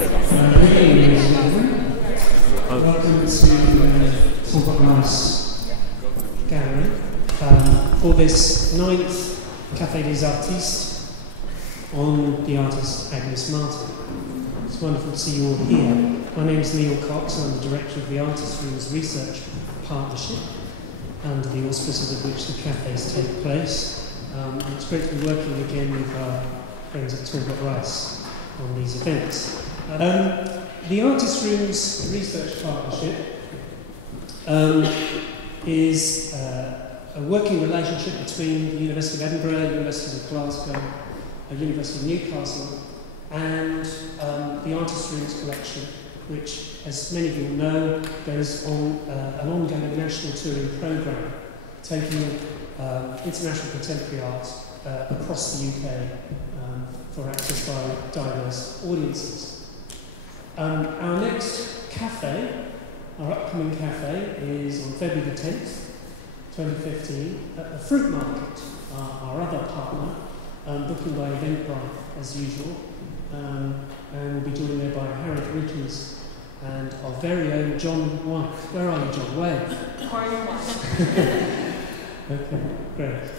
Ladies and gentlemen, welcome to Montparnasse Gallery for this 9th Café des Artistes on the artist Agnes Martin. It's wonderful to see you all here. My name is Neil Cox, and I'm the director of the Artist Rooms Research Partnership, under the auspices of which the cafes take place. It's great to be working again with our friends at Talbot Rice on these events. The Artist Rooms Research Partnership is a working relationship between the University of Edinburgh, University of Glasgow, University of Newcastle, and the Artist Rooms collection, which, as many of you know, goes on an ongoing national touring programme, taking international contemporary art across the UK for access by diverse audiences. Our next cafe, our upcoming cafe, is on February the 10th, 2015, at the Fruit Market, our other partner, booking by Eventbrite as usual, and we'll be joined there by Harriet Richards and our very own John White. Where are you, John? Wave. Okay, great.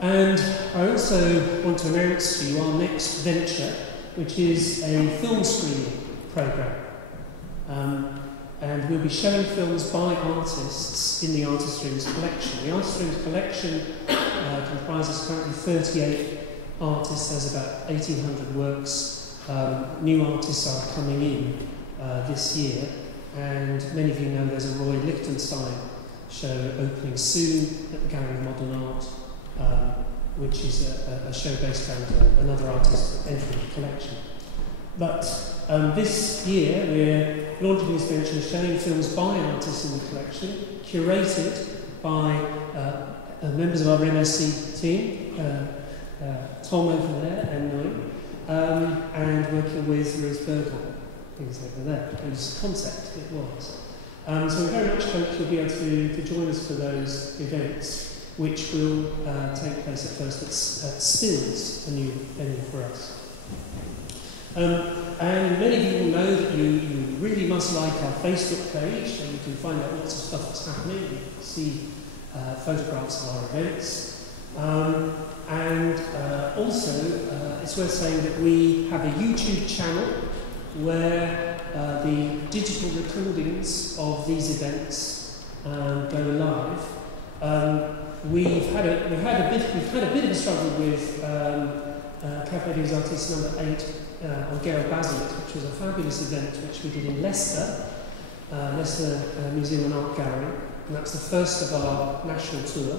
And I also want to announce to you our next venture, which is a film screening programme. And we'll be showing films by artists in the Artist Rooms collection. The Artist Rooms collection comprises currently 38 artists. There's about 1,800 works. New artists are coming in this year, and many of you know there's a Roy Lichtenstein show opening soon at the Gallery of Modern Art, which is a show based around another artist entering the collection. But this year we're launching this venture showing films by artists in the collection, curated by members of our MSc team, Tom over there and Noe, and working with Ruth Bergel, who's over there, whose concept it was. So we very much hope you'll be able to join us for those events, which will take place at first at Stills, a new venue for us. And many of you will know that you really must like our Facebook page, so you can find out lots of stuff that's happening. You can see photographs of our events. And also, it's worth saying that we have a YouTube channel where the digital recordings of these events go live. We've had a bit of a struggle with Café des Artistes number 8 on Gare Basilic, which was a fabulous event which we did in Leicester, Leicester Museum and Art Gallery, and that's the first of our national tour.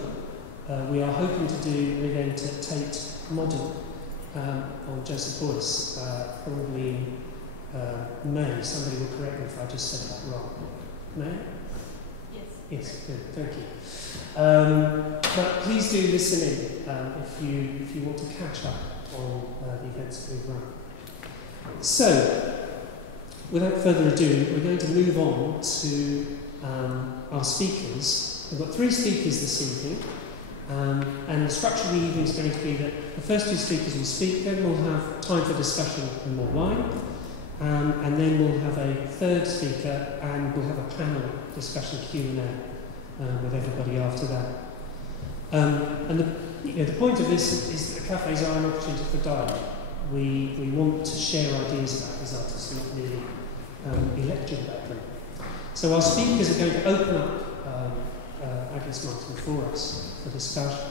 We are hoping to do an event at Tate Modern on Joseph Boyce, probably in May. Somebody will correct me if I just said that wrong. May? Yes, good, thank you. But please do listen in if you want to catch up on the events that we've run. So, without further ado, we're going to move on to our speakers. We've got 3 speakers this evening, and the structure of the evening is going to be that the first 2 speakers will speak, then we'll have time for discussion and more wine. And then we'll have a 3rd speaker, and we'll have a panel discussion Q&A with everybody after that. And the point of this is that the cafes are an opportunity for dialogue. We want to share ideas about these artists, not merely lecture about them. So our speakers are going to open up Agnes Martin for us for discussion.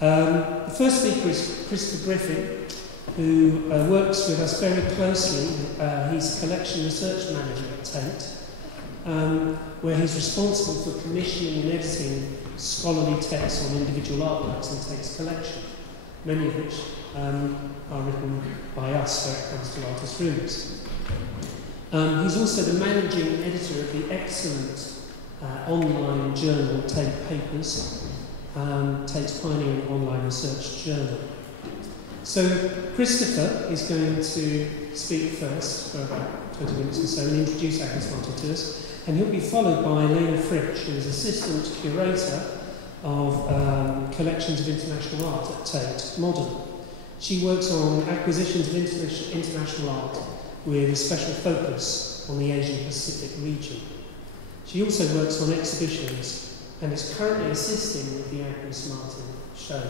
The first speaker is Christopher Griffin, who works with us very closely. He's collection research manager at Tate, where he's responsible for commissioning and editing scholarly texts on individual artworks in Tate's collection, many of which are written by us when it comes to Artist Rooms. He's also the managing editor of the excellent online journal Tate Papers, Tate's pioneering online research journal. So Christopher is going to speak first for about 20 minutes or so and introduce Agnes Martin to us, and he'll be followed by Lena Fritsch, who is assistant curator of collections of international art at Tate Modern. She works on acquisitions of international art with a special focus on the Asian Pacific region. She also works on exhibitions and is currently assisting with the Agnes Martin show,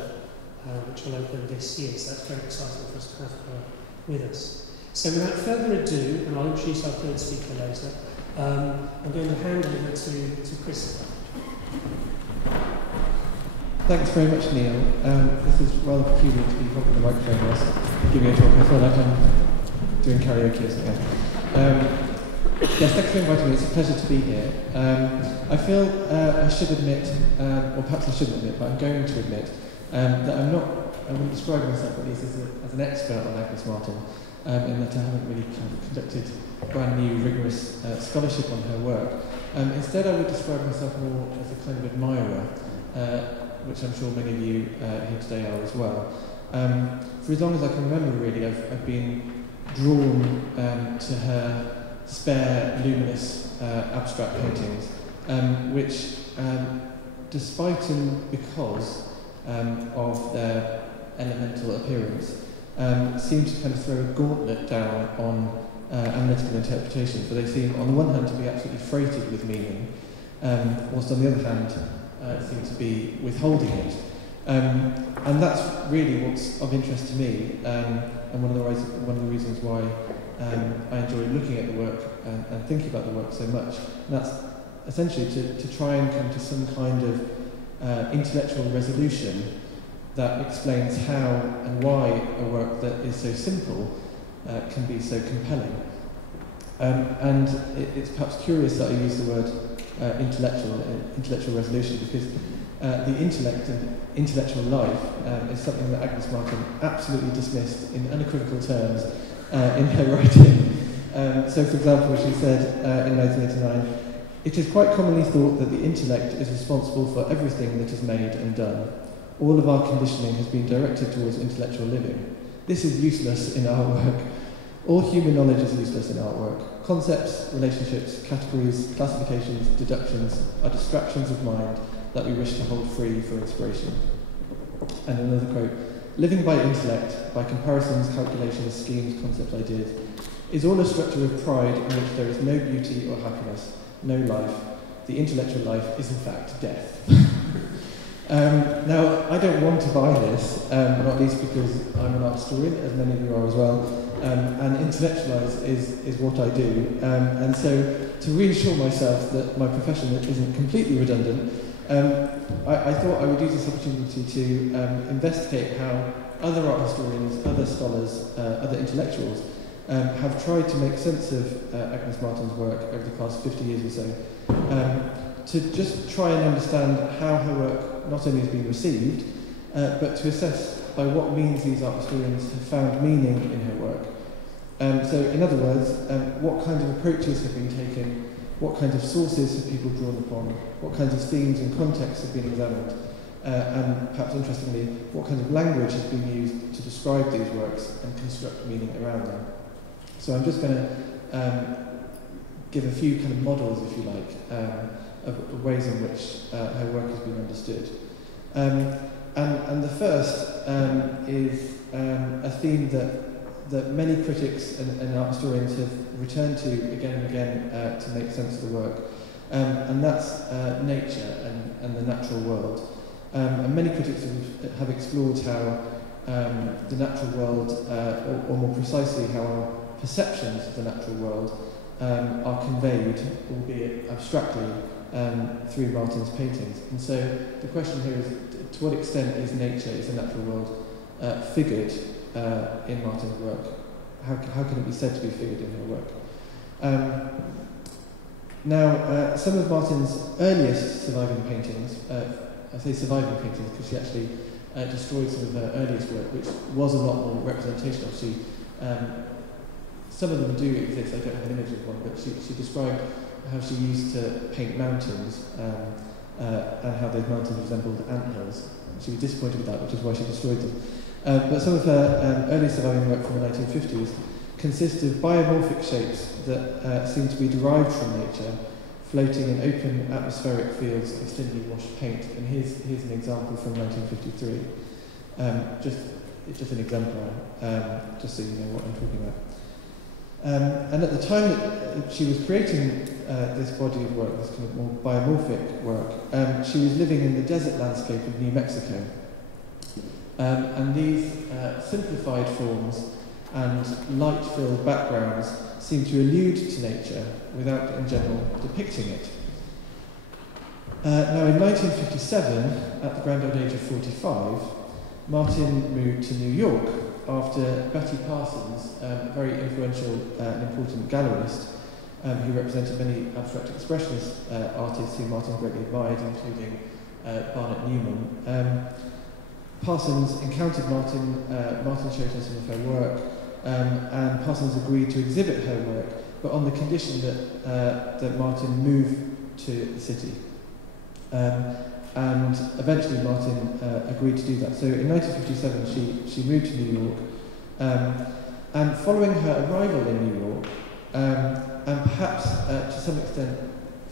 which will open this year, so that's very exciting for us to have her with us. So without further ado, and I'll introduce our third speaker later, I'm going to hand over to Christopher. Thanks very much, Neil. This is rather peculiar to be holding the microphone whilst giving a talk. I feel like I'm doing karaoke or something. Yes, thanks for inviting me. It's a pleasure to be here. I feel I should admit, or perhaps I shouldn't admit, but I'm going to admit that I wouldn't describe myself at least as an expert on Agnes Martin, in that I haven't really kind of conducted brand new rigorous scholarship on her work. Instead, I would describe myself more as a kind of admirer, which I'm sure many of you here today are as well. For as long as I can remember, really, I've been drawn to her spare, luminous, abstract paintings, which, despite and because of their elemental appearance, seem to kind of throw a gauntlet down on analytical interpretation, for they seem, on the one hand, to be absolutely freighted with meaning, whilst on the other hand, seem to be withholding it. And that's really what's of interest to me, and one of the reasons why I enjoy looking at the work and thinking about the work so much. And that's essentially to try and come to some kind of intellectual resolution that explains how and why a work that is so simple can be so compelling. And it's perhaps curious that I use the word intellectual resolution, because the intellect and intellectual life is something that Agnes Martin absolutely dismissed in unequivocal terms in her writing. So, for example, she said in 1989, "It is quite commonly thought that the intellect is responsible for everything that is made and done. All of our conditioning has been directed towards intellectual living. This is useless in our work. All human knowledge is useless in our work. Concepts, relationships, categories, classifications, deductions are distractions of mind that we wish to hold free for inspiration." And another quote, "Living by intellect, by comparisons, calculations, schemes, concepts, ideas, is all a structure of pride in which there is no beauty or happiness, no life. The intellectual life is in fact death." Now, I don't want to buy this, not least because I'm an art historian, as many of you are as well, and intellectualise is what I do. And so, to reassure myself that my profession isn't completely redundant, I thought I would use this opportunity to investigate how other art historians, other scholars, other intellectuals have tried to make sense of Agnes Martin's work over the past 50 years or so, to just try and understand how her work not only has been received, but to assess by what means these art historians have found meaning in her work. So, in other words, what kind of approaches have been taken, what kinds of sources have people drawn upon, what kinds of themes and contexts have been examined, and perhaps interestingly, what kind of language has been used to describe these works and construct meaning around them. So I'm just going to give a few kind of models, if you like, of ways in which her work has been understood. And the first is a theme that many critics and art historians have returned to again and again to make sense of the work, and that's nature and the natural world. And many critics have explored how the natural world, or more precisely, how our perceptions of the natural world are conveyed, albeit abstractly, through Martin's paintings. And so the question here is, to what extent is nature, is the natural world, figured in Martin's work? How can it be said to be figured in her work? Now, some of Martin's earliest surviving paintings, I say surviving paintings because she actually destroyed some of her earliest work, which was a lot more representational. Some of them do exist, I don't have an image of one, but she described how she used to paint mountains and how those mountains resembled anthills. She was disappointed with that, which is why she destroyed them. But some of her early surviving work from the 1950s consists of biomorphic shapes that seem to be derived from nature, floating in open atmospheric fields of thinly washed paint. And here's an example from 1953. Just it's just an exemplar, just so you know what I'm talking about. And at the time that she was creating this body of work, this kind of more biomorphic work, she was living in the desert landscape of New Mexico. And these simplified forms and light-filled backgrounds seem to allude to nature without, in general, depicting it. Now, in 1957, at the grand old age of 45, Martin moved to New York after Betty Parsons, a very influential and important gallerist, who represented many abstract expressionist artists who Martin greatly admired, including Barnett Newman. Parsons encountered Martin, Martin showed her some of her work, and Parsons agreed to exhibit her work, but on the condition that Martin move to the city. And eventually Martin agreed to do that. So in 1957 she moved to New York, and following her arrival in New York, and perhaps to some extent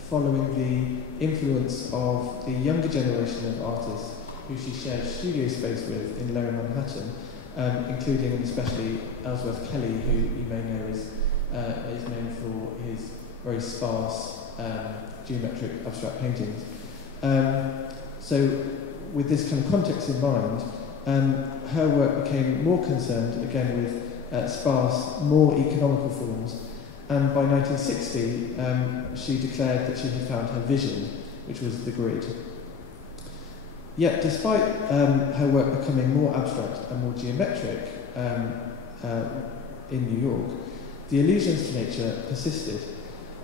following the influence of the younger generation of artists who she shared studio space with in Lower Manhattan, including and especially Ellsworth Kelly, who you may know is known for his very sparse geometric abstract paintings. So with this kind of context in mind, her work became more concerned, again, with sparse, more economical forms, and by 1960 she declared that she had found her vision, which was the grid. Yet, despite her work becoming more abstract and more geometric in New York, the allusions to nature persisted,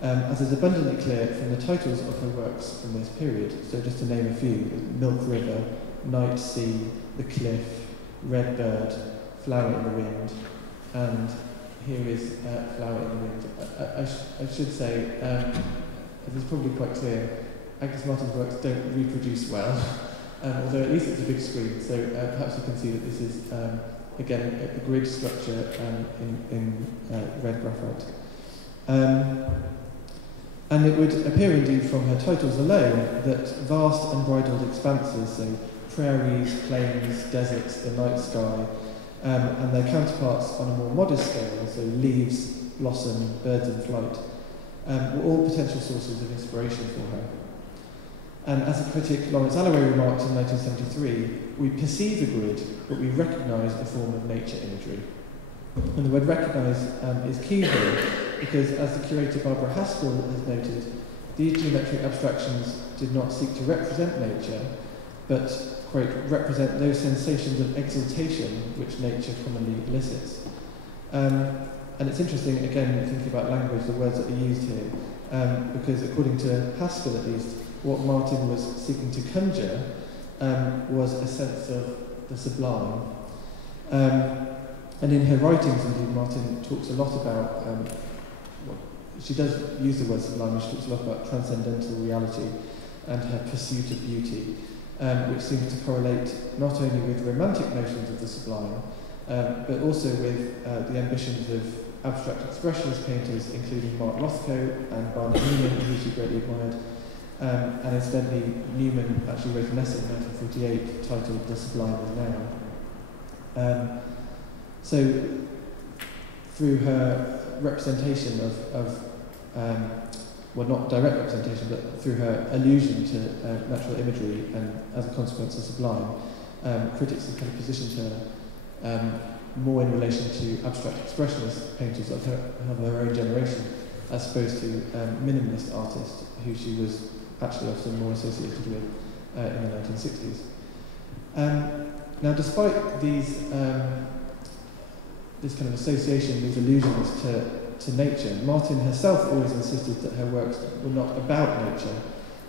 as is abundantly clear from the titles of her works from this period. So just to name a few: Milk River, Night Sea, The Cliff, Red Bird, Flower in the Wind, and here is Flower in the Wind. I should say, it is probably quite clear, Agnes Martin's works don't reproduce well. Although at least it's a big screen, so perhaps you can see that this is, again, a grid structure in red graphite. And it would appear indeed from her titles alone that vast unbridled expanses, so prairies, plains, deserts, the night sky, and their counterparts on a more modest scale, so leaves, blossom, birds in flight, were all potential sources of inspiration for her. And as the critic Lawrence Alloway remarked in 1973, we perceive a grid, but we recognise a form of nature imagery. And the word recognise is key here, because as the curator Barbara Haskell has noted, these geometric abstractions did not seek to represent nature, but, quote, represent those sensations of exaltation which nature commonly elicits. And it's interesting, again, thinking about language, the words that are used here, because according to Haskell at least, what Martin was seeking to conjure was a sense of the sublime. And in her writings, indeed, Martin talks a lot about, she does use the word sublime, she talks a lot about transcendental reality and her pursuit of beauty, which seems to correlate not only with romantic notions of the sublime, but also with the ambitions of abstract expressionist painters, including Mark Rothko and Barnett Newman, who she greatly admired. And incidentally, Newman actually wrote an essay in 1948 titled The Sublime is Now. So, through her representation of well, not direct representation, but through her allusion to natural imagery and, as a consequence, the sublime, critics have kind of positioned her more in relation to abstract expressionist painters of her own generation, as opposed to minimalist artists who she was actually often more associated with in the 1960s. Now, despite these, this kind of association, these allusions to nature, Martin herself always insisted that her works were not about nature,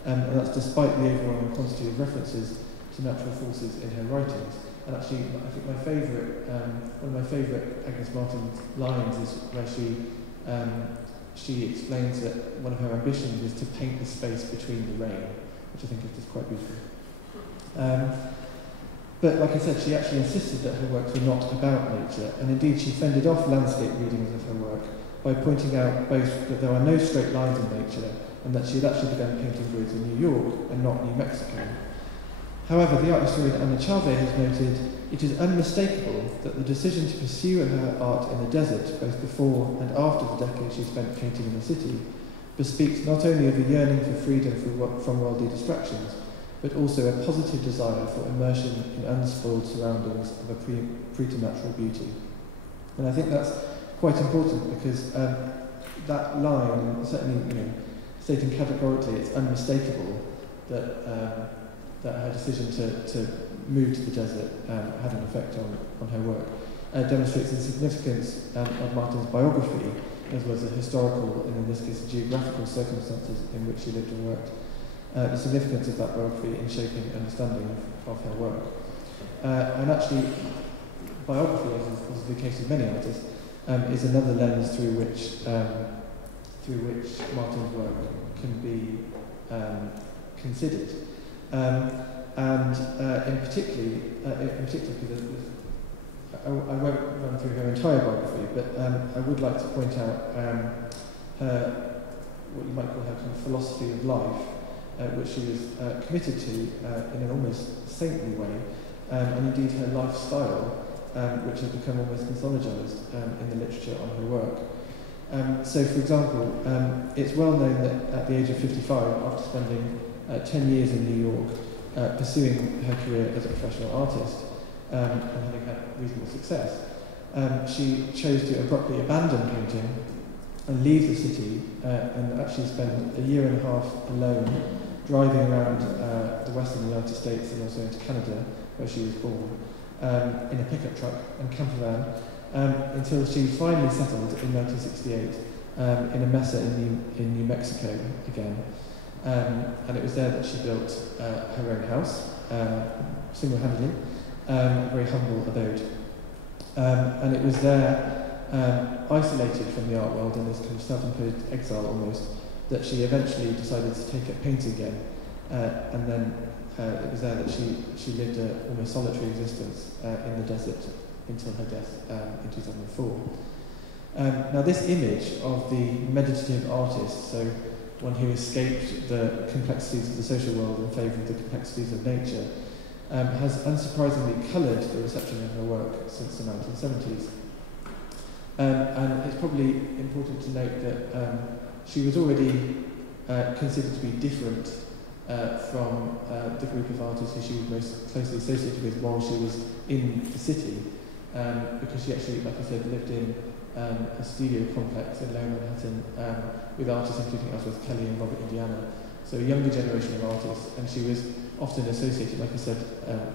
and that's despite the overwhelming quantity of references to natural forces in her writings. And actually, I think my favourite, one of my favourite Agnes Martin lines is where she explains that one of her ambitions is to paint the space between the rain, which I think is just quite beautiful. But like I said, she actually insisted that her works were not about nature, and indeed she fended off landscape readings of her work by pointing out both that there are no straight lines in nature and that she had actually begun painting grids in New York and not New Mexico. However, the art historian Anna Chave has noted it is unmistakable that the decision to pursue her art in the desert, both before and after the decade she spent painting in the city, bespeaks not only of a yearning for freedom from worldly distractions, but also a positive desire for immersion in unspoiled surroundings of a preternatural beauty. And I think that's quite important because that line, and certainly, stating categorically it's unmistakable that that her decision to move to the desert had an effect on her work, demonstrates the significance of Martin's biography, as well as the historical, and in this case geographical circumstances in which she lived and worked. The significance of that biography in shaping understanding of her work. And actually, biography, as is the case with many artists, is another lens through which Martin's work can be considered. And in particular, because I won't run through her entire biography, but I would like to point out her, what you might call her kind of philosophy of life, which she was committed to in an almost saintly way, and indeed her lifestyle, which has become almost mythologized in the literature on her work. So, for example, it's well known that at the age of 55, after spending 10 years in New York, pursuing her career as a professional artist, and having had reasonable success, she chose to abruptly abandon painting and leave the city and actually spend a year and a half alone driving around the western United States and also into Canada, where she was born, in a pickup truck and camper van, until she finally settled in 1968 in a mesa in New Mexico again. And it was there that she built her own house, single-handedly, a very humble abode. And it was there, isolated from the art world in this kind of self-imposed exile almost, that she eventually decided to take up painting again. And then it was there that she lived an almost solitary existence in the desert until her death in 2004. Now this image of the meditative artist, so one who escaped the complexities of the social world in favour of the complexities of nature, has unsurprisingly coloured the reception of her work since the 1970s. And it's probably important to note that she was already considered to be different from the group of artists who she was most closely associated with while she was in the city, because she actually, like I said, lived in a studio complex in Lower Manhattan with artists including Ellsworth Kelly and Robert Indiana, so a younger generation of artists, and she was often associated, like I said,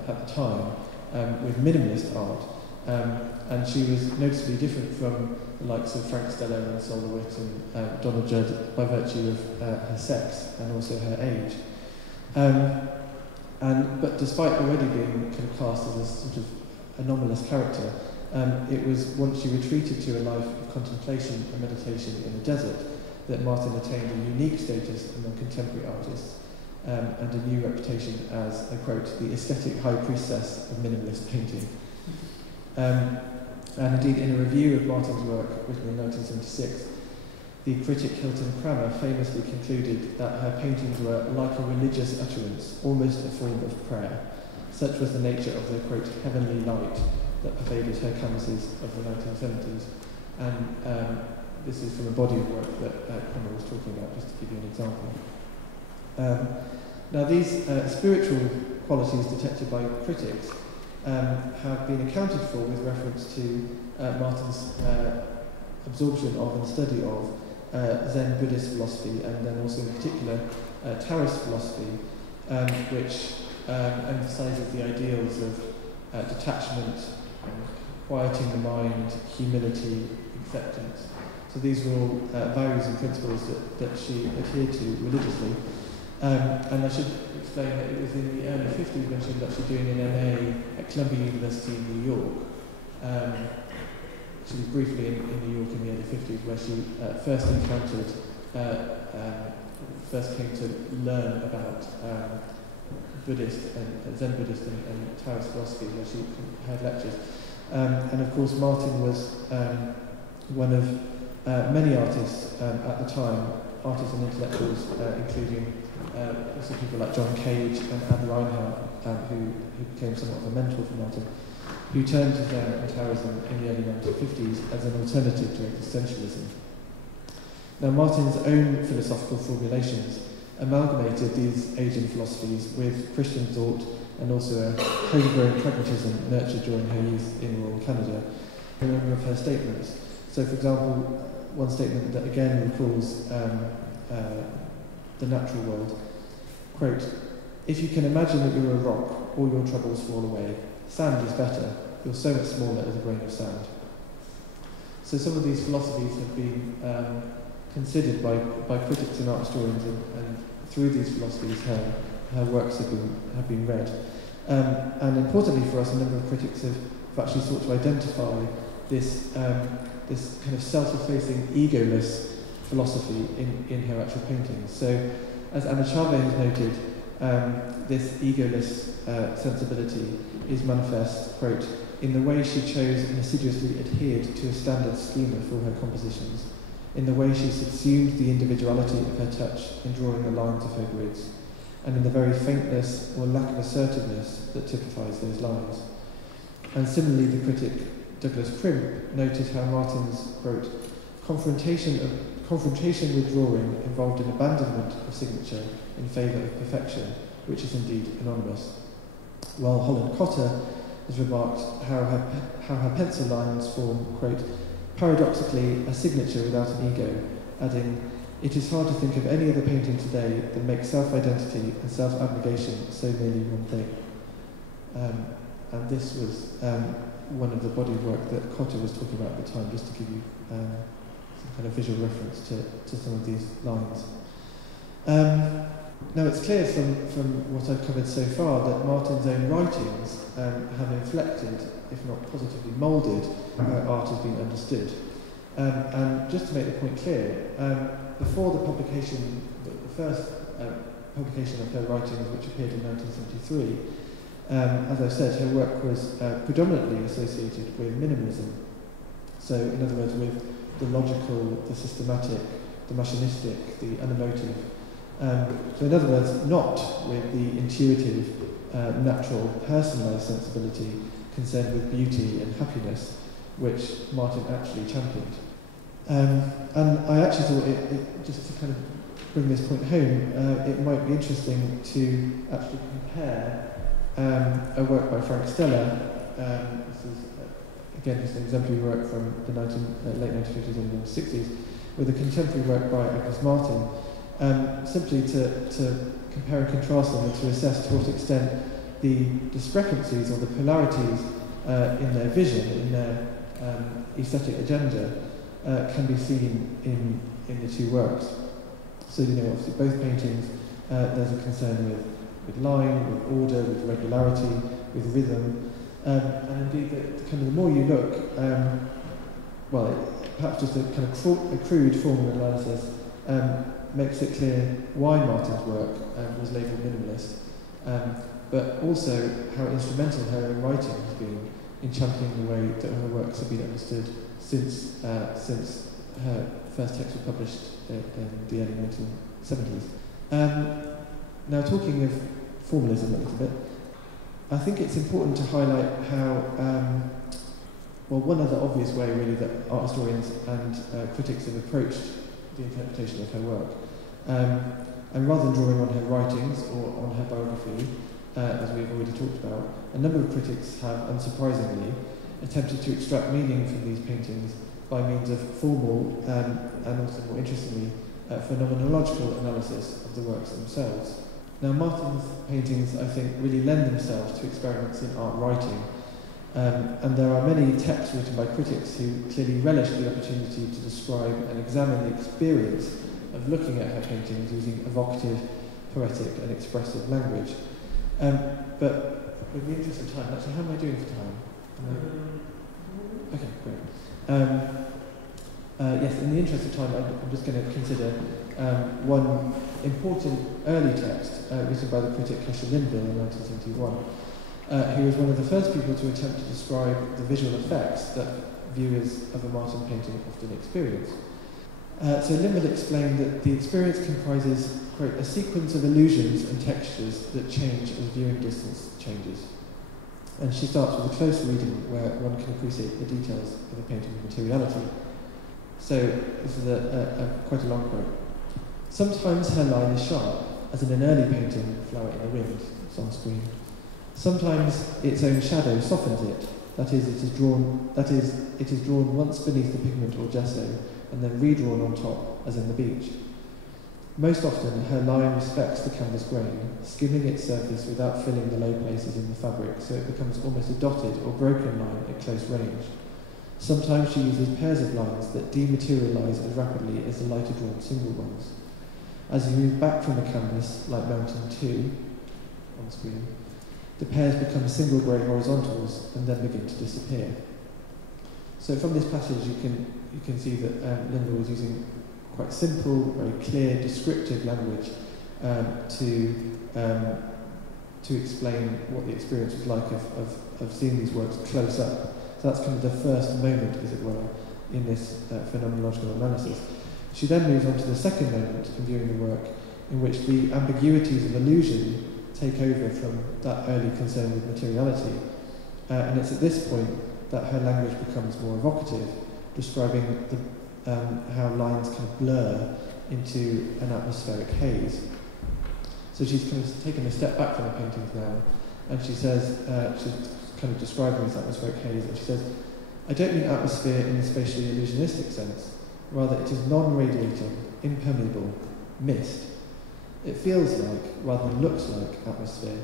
at the time, with minimalist art, and she was noticeably different from the likes of Frank Stella and Sol LeWitt and Donald Judd by virtue of her sex and also her age. But despite already being kind of cast as a sort of anomalous character, it was once she retreated to a life of contemplation and meditation in the desert that Martin attained a unique status among contemporary artists and a new reputation as, I quote, the aesthetic high priestess of minimalist painting. And indeed, in a review of Martin's work written in 1976, the critic Hilton Cramer famously concluded that her paintings were like a religious utterance, almost a form of prayer. Such was the nature of the, quote, heavenly light that pervaded her canvases of the 1970s. And this is from a body of work that Cramer was talking about, just to give you an example. Now these spiritual qualities detected by critics have been accounted for with reference to Martin's absorption of and study of Zen Buddhist philosophy, and then also in particular Taoist philosophy, which emphasises the ideals of detachment, quieting the mind, humility, acceptance. So these were all values and principles that she adhered to religiously. And I should explain that it was in the early 50s when she was actually doing an MA at Columbia University in New York. She was briefly in New York in the early 50s where she first encountered, first came to learn about Buddhist and Zen Buddhist and Taoist philosophy, where she heard lectures. And of course Martin was one of many artists at the time, artists and intellectuals, including also people like John Cage and Anne Reinhardt, who became somewhat of a mentor for Martin, who turned to Zen and Taoism in the early 1950s as an alternative to existentialism. Now, Martin's own philosophical formulations amalgamated these Asian philosophies with Christian thought and also a homegrown pragmatism nurtured during her youth in rural Canada. A number of her statements. So, for example, one statement that again recalls the natural world, quote, "If you can imagine that you're a rock, all your troubles fall away. Sand is better. You're so much smaller as a grain of sand." So some of these philosophies have been considered by critics and art historians, and through these philosophies her works have been read. And importantly for us, a number of critics have actually sought to identify this kind of self-effacing, egoless philosophy in her actual paintings. So, as Anna Chave has noted, this egoless sensibility is manifest, quote, "in the way she chose and assiduously adhered to a standard schema for her compositions, in the way she subsumed the individuality of her touch in drawing the lines of her grids, and in the very faintness or lack of assertiveness that typifies those lines." And similarly, the critic Douglas Crimp noted how Martin's, quote, confrontation with drawing involved an abandonment of signature in favour of perfection, which is indeed anonymous. While Holland Cotter has remarked how her pencil lines form, quote, paradoxically a signature without an ego, adding, "It is hard to think of any other painting today that makes self-identity and self-abnegation so nearly one thing." And this was one of the body of work that Cotter was talking about at the time, just to give you some kind of visual reference to some of these lines. Now it's clear from what I've covered so far that Martin's own writings have inflected, if not positively moulded, how art has been understood. And just to make the point clear, before the publication, the first publication of her writings, which appeared in 1973, as I said, her work was predominantly associated with minimalism. So, in other words, with the logical, the systematic, the machinistic, the unemotive. So, in other words, not with the intuitive, natural, personalised sensibility concerned with beauty and happiness, which Martin actually championed. And I actually thought it just to kind of bring this point home, it might be interesting to actually compare a work by Frank Stella. This is again just an exemplary work from the late 1950s and 60s, with a contemporary work by Agnes Martin, simply to compare and contrast them and to assess to what extent the discrepancies or the polarities in their vision, in their aesthetic agenda, can be seen in the two works. So, obviously both paintings, there's a concern with line, with order, with regularity, with rhythm, and indeed, the more you look, perhaps just a kind of a crude form of analysis makes it clear why Martin's work was labelled minimalist, but also how instrumental her own writing has been in championing the way that her works have been understood since her first text was published in the early 1970s. Now, talking of formalism a little bit, I think it's important to highlight how, one other obvious way really that art historians and critics have approached the interpretation of her work. And rather than drawing on her writings or on her biography, as we've already talked about, a number of critics have, unsurprisingly, attempted to extract meaning from these paintings by means of formal and also, more interestingly, phenomenological analysis of the works themselves. Now, Martin's paintings, I think, really lend themselves to experiments in art writing, and there are many texts written by critics who clearly relish the opportunity to describe and examine the experience of looking at her paintings using evocative, poetic and expressive language. But in the interest of time, actually, how am I doing for time? Okay, great. Yes, in the interest of time, I'm just going to consider one important early text written by the critic Hesher Linville in 1971, who was one of the first people to attempt to describe the visual effects that viewers of a Martin painting often experience. So Linville explained that the experience comprises, quote, a sequence of illusions and textures that change as viewing distance changes. And she starts with a close reading where one can appreciate the details of the painting's materiality. So this is quite a long quote. Sometimes her line is sharp, as in an early painting, Flower in the Wind, it's on screen. Sometimes its own shadow softens it, that is, it is drawn once beneath the pigment or gesso, and then redrawn on top, as in the beach. Most often, her line respects the canvas grain, skimming its surface without filling the low places in the fabric, so it becomes almost a dotted or broken line at close range. Sometimes she uses pairs of lines that dematerialise as rapidly as the lighter drawn single ones. As you move back from the canvas, like Mountain 2, on screen, the pairs become single grey horizontals and then begin to disappear. So from this passage you can see that Linda was using quite simple, very clear, descriptive language to explain what the experience was like of seeing these works close up. So that's kind of the first moment, as it were, in this phenomenological analysis. She then moves on to the second moment in viewing the work, in which the ambiguities of illusion take over from that early concern with materiality. And it's at this point that her language becomes more evocative, describing how lines kind of blur into an atmospheric haze. So she's kind of taken a step back from the paintings now, and she says, she's kind of describing this atmospheric haze, and she says, I don't mean atmosphere in the spatially illusionistic sense, rather it is non-radiating, impermeable, mist. It feels like, rather than looks like, atmosphere.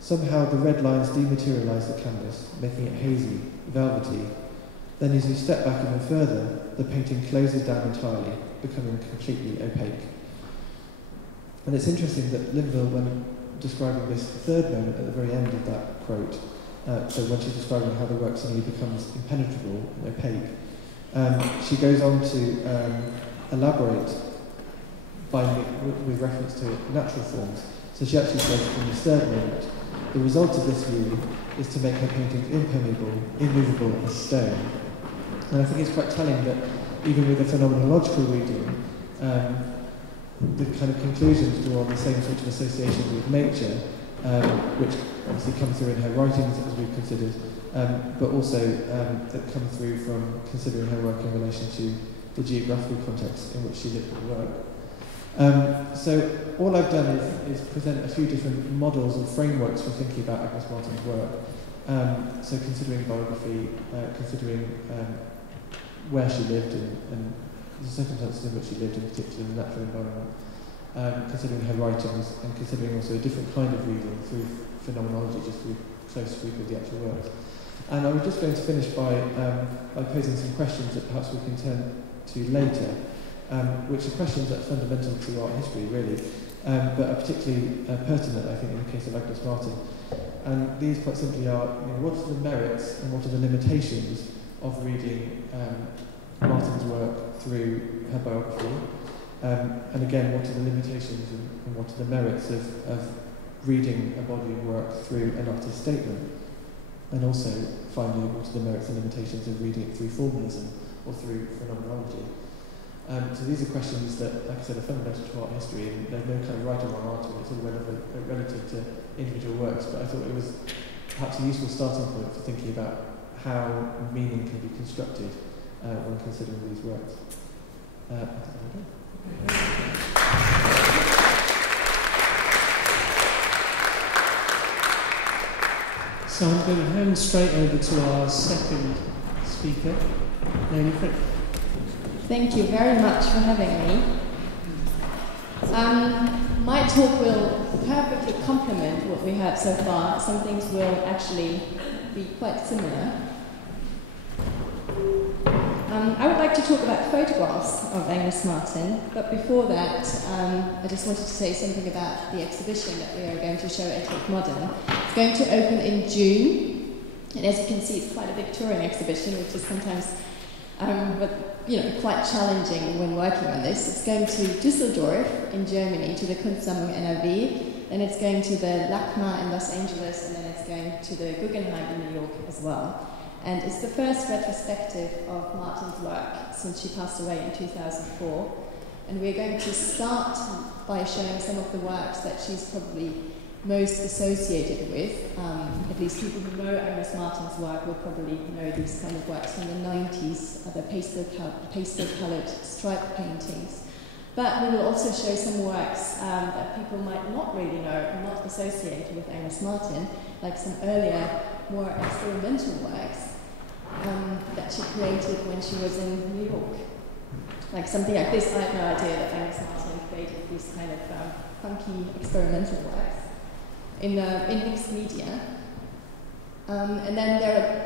Somehow the red lines dematerialise the canvas, making it hazy, velvety. Then as you step back even further, the painting closes down entirely, becoming completely opaque. And it's interesting that Linville, when describing this third moment at the very end of that quote, so when she's describing how the work suddenly becomes impenetrable and opaque, she goes on to elaborate with reference to natural forms. So she actually says in this third moment, the result of this view is to make her paintings impermeable, immovable as stone. And I think it's quite telling that even with a phenomenological reading, the kind of conclusions draw on the same sort of association with nature, which obviously come through in her writings, as we've considered, but also that come through from considering her work in relation to the geographical context in which she lived and worked. So all I've done is present a few different models and frameworks for thinking about Agnes Martin's work. So considering biography, considering where she lived and the circumstances in which she lived, in particular in the natural environment, considering her writings, and considering also a different kind of reading through phenomenology, just through close read of the actual works. And I was just going to finish by posing some questions that perhaps we can turn to later, which are questions that are fundamental to art history, really, but are particularly pertinent, I think, in the case of Agnes Martin. And these, quite simply, are, what are the merits and what are the limitations of reading Martin's work through her biography? And again, what are the limitations and what are the merits of reading a body of work through an artist's statement? And also, finally, what are the merits and limitations of reading it through formalism or through phenomenology? So these are questions that, like I said, are fundamental to art history, and there's no kind of right or wrong answer. It's all relative to individual works, but I thought it was perhaps a useful starting point for thinking about how meaning can be constructed when considering these works. So I'm going to hand straight over to our second speaker, Naomi Frick. Thank you very much for having me. My talk will perfectly complement what we heard so far. Some things will actually be quite similar. I would like to talk about photographs of Agnes Martin, but before that, I just wanted to say something about the exhibition that we are going to show at Tate Modern. It's going to open in June, and as you can see, it's quite a Victorian exhibition, which is sometimes quite challenging when working on this. It's going to Düsseldorf in Germany, to the Kunstsammlung NRW, then it's going to the LACMA in Los Angeles, and then it's going to the Guggenheim in New York as well. And it's the first retrospective of Martin's work since she passed away in 2004. And we're going to start by showing some of the works that she's probably most associated with. At least people who know Agnes Martin's work will probably know these kind of works from the 90s, the pastel-coloured stripe paintings. But we will also show some works that people might not really know and not associate with Agnes Martin, like some earlier, more experimental works that she created when she was in New York. Like something like this. I had no idea that Agnes Martin created these kind of funky experimental works in mixed media. And then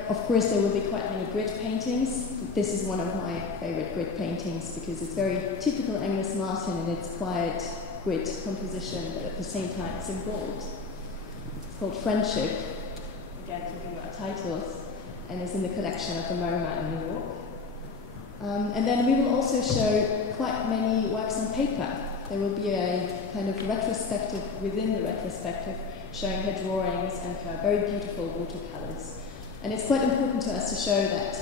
of course, there will be quite many grid paintings. This is one of my favorite grid paintings because it's very typical Agnes Martin in its quiet grid composition, but at the same time it's involved. It's called Friendship, again talking about titles, and is in the collection of the MoMA in New York. And then we will also show quite many works on paper. There will be a kind of retrospective within the retrospective, showing her drawings and her very beautiful watercolors. And it's quite important to us to show that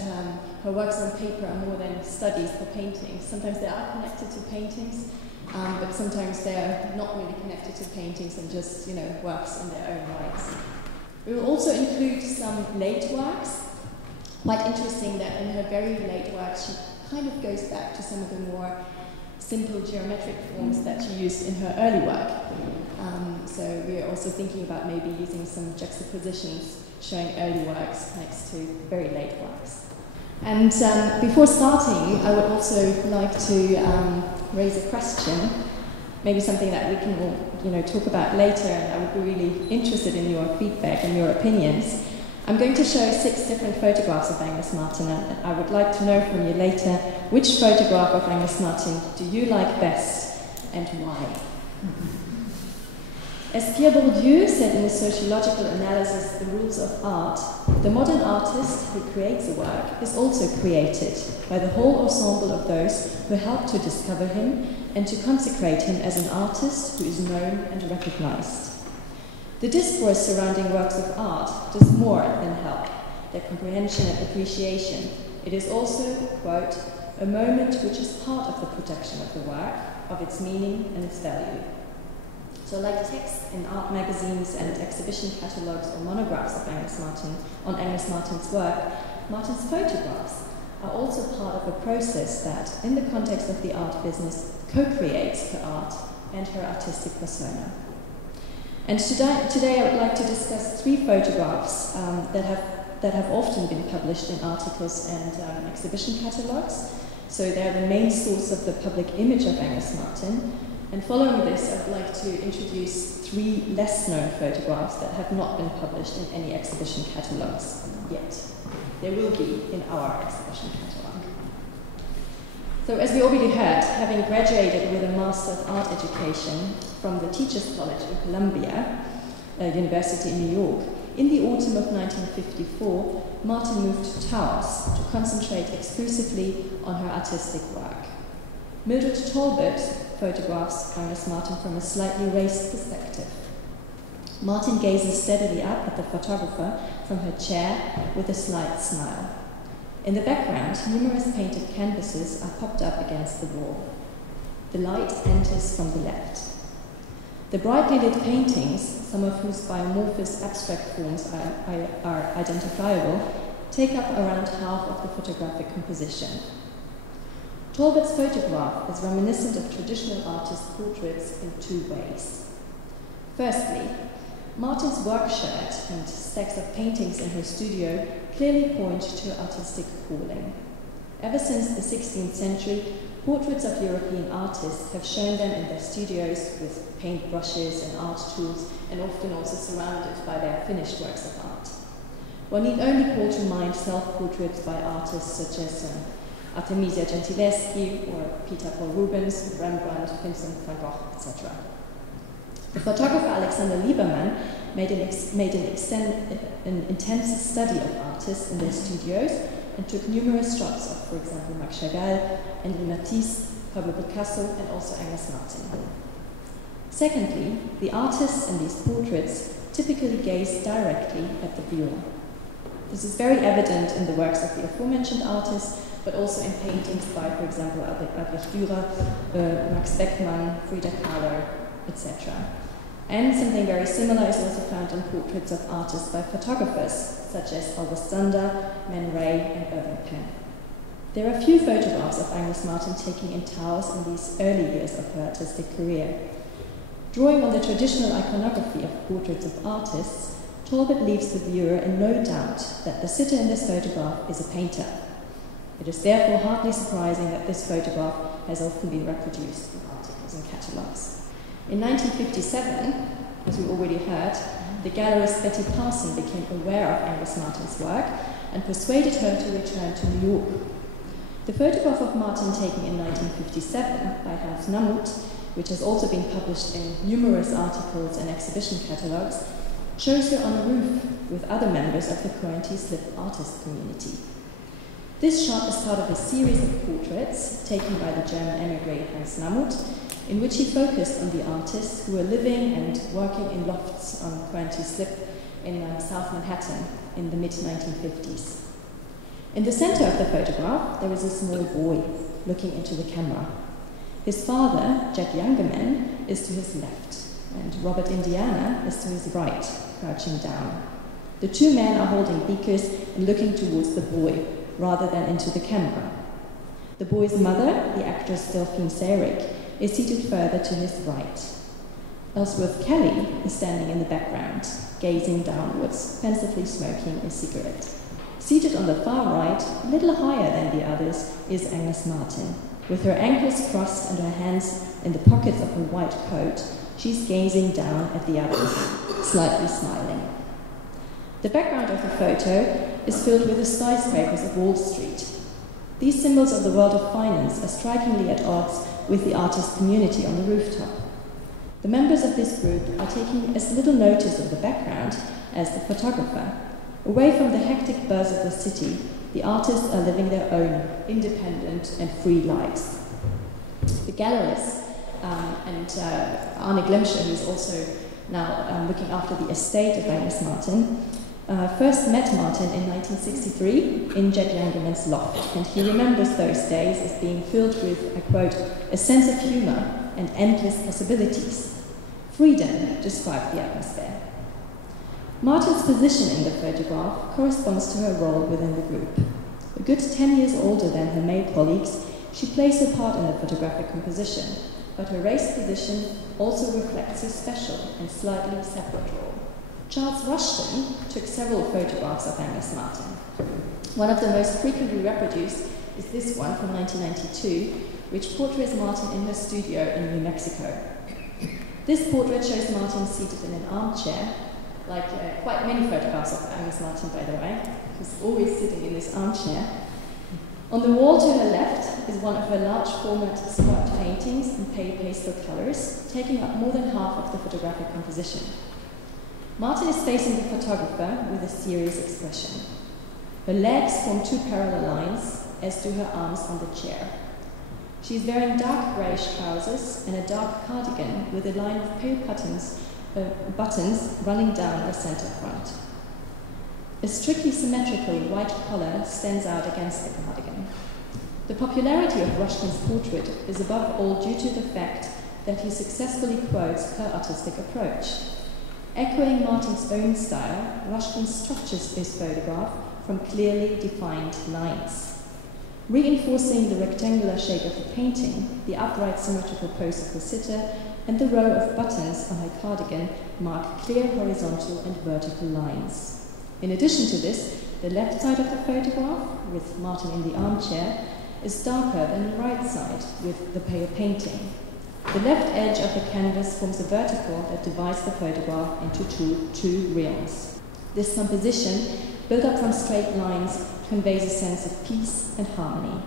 her works on paper are more than studies for paintings. Sometimes they are connected to paintings, but sometimes they are not really connected to paintings and just, works in their own rights. We will also include some late works. Quite interesting that in her very late works, she kind of goes back to some of the more simple geometric forms that she used in her early work. So we are also thinking about maybe using some juxtapositions showing early works next to very late works. And before starting, I would also like to raise a question, maybe something that we can all talk about later, and I would be really interested in your feedback and your opinions. I'm going to show 6 different photographs of Agnes Martin, and I would like to know from you later which photograph of Agnes Martin do you like best and why. As Pierre Bourdieu said in his sociological analysis, The Rules of Art, the modern artist who creates a work is also created by the whole ensemble of those who help to discover him and to consecrate him as an artist who is known and recognized. The discourse surrounding works of art does more than help their comprehension and appreciation. It is also, quote, a moment which is part of the production of the work, of its meaning and its value. So like texts in art magazines and exhibition catalogues or monographs of on Agnes Martin's work, Martin's photographs are also part of a process that, in the context of the art business, co-creates her art and her artistic persona. And today I would like to discuss 3 photographs that have often been published in articles and exhibition catalogues. So they're the main source of the public image of Agnes Martin. And following this, I would like to introduce 3 less-known photographs that have not been published in any exhibition catalogues yet. They will be in our exhibition catalogue. So as we already heard, having graduated with a Master of Art Education from the Teachers College in Columbia University in New York, in the autumn of 1954, Martin moved to Taos to concentrate exclusively on her artistic work. Mildred Talbot photographs Agnes Martin from a slightly raised perspective. Martin gazes steadily up at the photographer from her chair with a slight smile. In the background, numerous painted canvases are popped up against the wall. The light enters from the left. The brightly lit paintings, some of whose biomorphous abstract forms are identifiable, take up around half of the photographic composition. Talbot's photograph is reminiscent of traditional artist portraits in 2 ways. Firstly, Martin's work shirt and stacks of paintings in her studio clearly point to her artistic calling. Ever since the 16th century, portraits of European artists have shown them in their studios with paint brushes and art tools, and often also surrounded by their finished works of art. One need only call to mind self-portraits by artists such as Artemisia Gentileschi or Peter Paul Rubens, Rembrandt, Vincent van Gogh, etc. The photographer Alexander Lieberman made an intense study of artists in their studios and took numerous shots of, for example, Marc Chagall, Henri Matisse, Pablo Picasso, and also Agnes Martin. Secondly, the artists in these portraits typically gaze directly at the viewer. This is very evident in the works of the aforementioned artists, but also in paintings by, for example, Albrecht Dürer, Max Beckmann, Frida Kahlo, etc. And something very similar is also found in portraits of artists by photographers, such as August Sander, Man Ray, and Irving Penn. There are few photographs of Agnes Martin taken in towers in these early years of her artistic career. Drawing on the traditional iconography of portraits of artists, Talbot leaves the viewer in no doubt that the sitter in this photograph is a painter. It is therefore hardly surprising that this photograph has often been reproduced in articles and catalogues. In 1957, as we already heard, the gallerist Betty Parson became aware of Agnes Martin's work and persuaded her to return to New York. The photograph of Martin taken in 1957 by Hans Namuth, which has also been published in numerous articles and exhibition catalogues, shows her on a roof with other members of the Coenty Slip artist community. This shot is part of a series of portraits taken by the German emigre Hans Namuth, in which he focused on the artists who were living and working in lofts on Coenty Slip in South Manhattan in the mid-1950s. In the center of the photograph, there is a small boy looking into the camera. His father, Jack Youngerman, is to his left, and Robert Indiana is to his right, crouching down. The two men are holding beakers and looking towards the boy, rather than into the camera. The boy's mother, the actress Delphine Seyrick, is seated further to his right. Ellsworth Kelly is standing in the background, gazing downwards, pensively smoking a cigarette. Seated on the far right, a little higher than the others, is Agnes Martin. With her ankles crossed and her hands in the pockets of her white coat, she's gazing down at the others, slightly smiling. The background of the photo is filled with the skyscrapers of Wall Street. These symbols of the world of finance are strikingly at odds with the artist community on the rooftop. The members of this group are taking as little notice of the background as the photographer. Away from the hectic buzz of the city, the artists are living their own independent and free lives. The gallerist and Arne Glemscher, who is also now looking after the estate of Agnes Martin, first met Martin in 1963 in Jack Youngerman's loft, and he remembers those days as being filled with, I quote, a sense of humor and endless possibilities. Freedom described the atmosphere. Martin's position in the photograph corresponds to her role within the group. A good 10 years older than her male colleagues, she plays her part in the photographic composition, but her raised position also reflects her special and slightly separate role. Charles Rushton took several photographs of Agnes Martin. One of the most frequently reproduced is this one from 1992, which portrays Martin in her studio in New Mexico. This portrait shows Martin seated in an armchair, like quite many photographs of Agnes Martin, by the way. She's always sitting in this armchair. On the wall to her left is one of her large format squat paintings in pale pastel colors, taking up more than half of the photographic composition. Martin is facing the photographer with a serious expression. Her legs form two parallel lines, as do her arms on the chair. She is wearing dark greyish trousers and a dark cardigan with a line of pale buttons running down the centre front. A strictly symmetrical white collar stands out against the cardigan. The popularity of Rushton's portrait is above all due to the fact that he successfully quotes her artistic approach. Echoing Martin's own style, Rushton structures this photograph from clearly defined lines. Reinforcing the rectangular shape of the painting, the upright symmetrical pose of the sitter and the row of buttons on her cardigan mark clear horizontal and vertical lines. In addition to this, the left side of the photograph, with Martin in the armchair, is darker than the right side, with the pale painting. The left edge of the canvas forms a vertical that divides the photograph into two reels. This composition, built up from straight lines, conveys a sense of peace and harmony.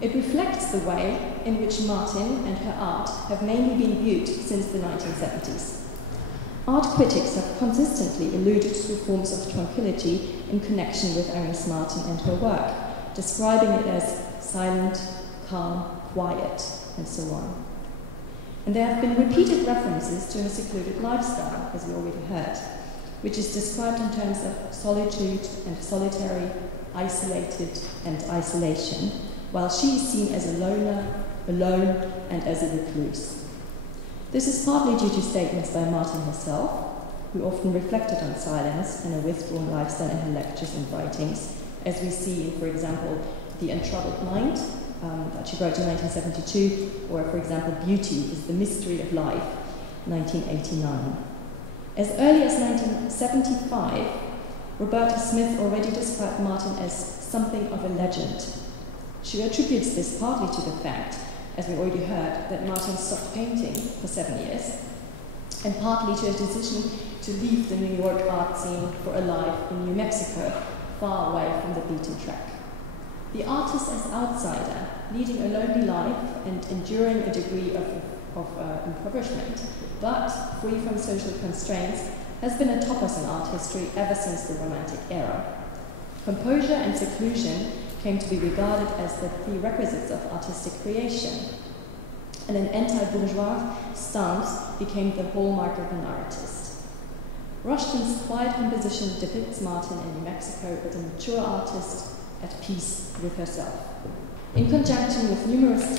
It reflects the way in which Martin and her art have mainly been viewed since the 1970s. Art critics have consistently alluded to forms of tranquility in connection with Agnes Martin and her work, describing it as silent, calm, quiet, and so on. And there have been repeated references to her secluded lifestyle, as we already heard, which is described in terms of solitude and solitary, isolated and isolation, while she is seen as a loner, alone, and as a recluse. This is partly due to statements by Martin herself, who often reflected on silence and a withdrawn lifestyle in her lectures and writings, as we see in, for example, The Untroubled Mind, that she wrote in 1972, or, for example, Beauty is the Mystery of Life, 1989. As early as 1975, Roberta Smith already described Martin as something of a legend. She attributes this partly to the fact, as we already heard, that Martin stopped painting for 7 years, and partly to a decision to leave the New York art scene for a life in New Mexico, far away from the beaten track. The artist as outsider, leading a lonely life and enduring a degree of impoverishment, but free from social constraints, has been a topos in art history ever since the Romantic era. Composure and seclusion came to be regarded as the prerequisites of artistic creation, and an anti-bourgeois stance became the hallmark of an artist. Rushton's quiet composition depicts Martin in New Mexico as a mature artist at peace with herself. In conjunction with numerous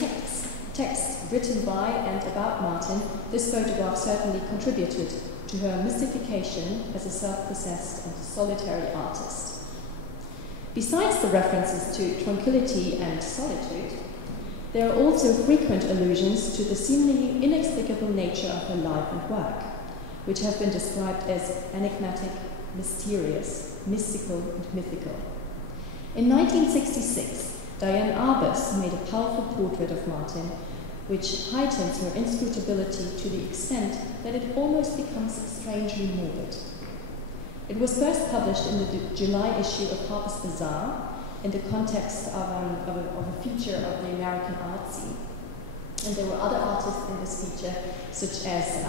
texts written by and about Martin, this photograph certainly contributed to her mystification as a self-possessed and solitary artist. Besides the references to tranquility and solitude, there are also frequent allusions to the seemingly inexplicable nature of her life and work, which have been described as enigmatic, mysterious, mystical, and mythical. In 1966, Diane Arbus made a powerful portrait of Martin, which heightens her inscrutability to the extent that it almost becomes strangely morbid. It was first published in the July issue of Harper's Bazaar in the context of a feature of the American art scene. And there were other artists in this feature, such as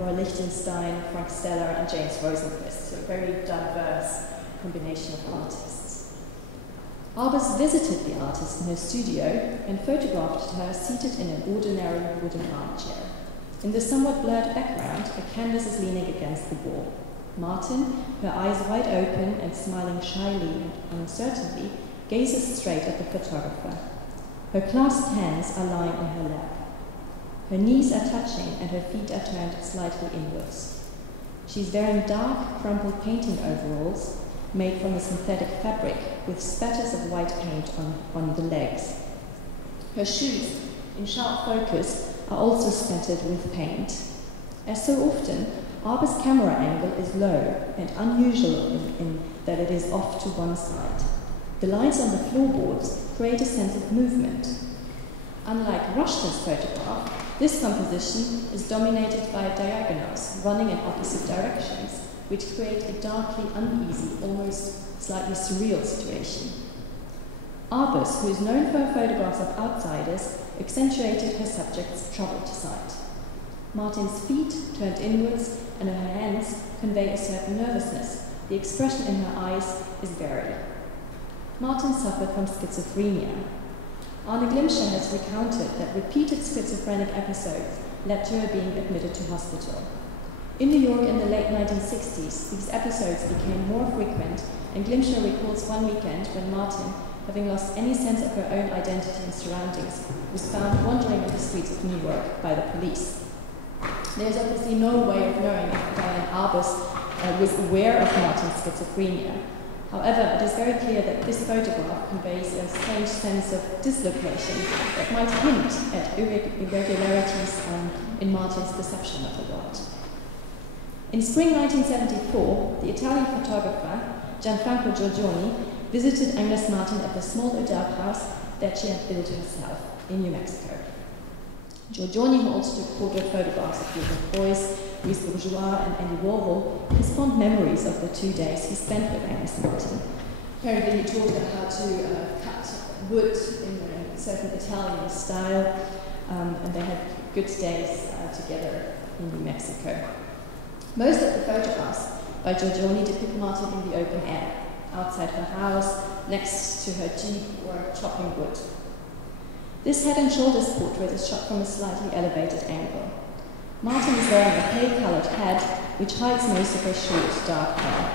Roy Lichtenstein, Frank Steller, and James Rosenquist, so a very diverse combination of artists. Arbus visited the artist in her studio and photographed her seated in an ordinary wooden armchair. In the somewhat blurred background, a canvas is leaning against the wall. Martin, her eyes wide open and smiling shyly and uncertainly, gazes straight at the photographer. Her clasped hands are lying in her lap. Her knees are touching and her feet are turned slightly inwards. She's wearing dark, crumpled painting overalls made from a synthetic fabric with spatters of white paint on the legs. Her shoes, in sharp focus, are also spattered with paint. As so often, Arbus' camera angle is low and unusual in that it is off to one side. The lines on the floorboards create a sense of movement. Unlike Rushton's photograph, this composition is dominated by diagonals running in opposite directions, which create a darkly uneasy, almost slightly surreal situation. Arbus, who is known for her photographs of outsiders, accentuated her subject's troubled side. Martin's feet, turned inwards, and her hands convey a certain nervousness. The expression in her eyes is varied. Martin suffered from schizophrenia. Arne Glimcher has recounted that repeated schizophrenic episodes led to her being admitted to hospital. In New York in the late 1960s, these episodes became more frequent, and Glimcher recalls one weekend when Martin, having lost any sense of her own identity and surroundings, was found wandering in the streets of New York by the police. There is obviously no way of knowing if Diane Arbus was aware of Martin's schizophrenia. However, it is very clear that this photograph conveys a strange sense of dislocation that might hint at irregularities in Martin's perception of the world. In spring 1974, the Italian photographer Gianfranco Giorgioni visited Agnes Martin at the small Adele house that she had built herself in New Mexico. Giorgioni, who also took portrait photographs of Joseph Beuys, Louis Bourgeois, and Andy Warhol, has fond memories of the 2 days he spent with Agnes Martin. Apparently, he taught her how to cut wood in a certain Italian style, and they had good days together in New Mexico. Most of the photographs by Giorgioni depict Martin in the open air, outside her house, next to her jeep, or chopping wood. This head and shoulders portrait is shot from a slightly elevated angle. Martin is wearing a pale-coloured hat, which hides most of her short, dark hair.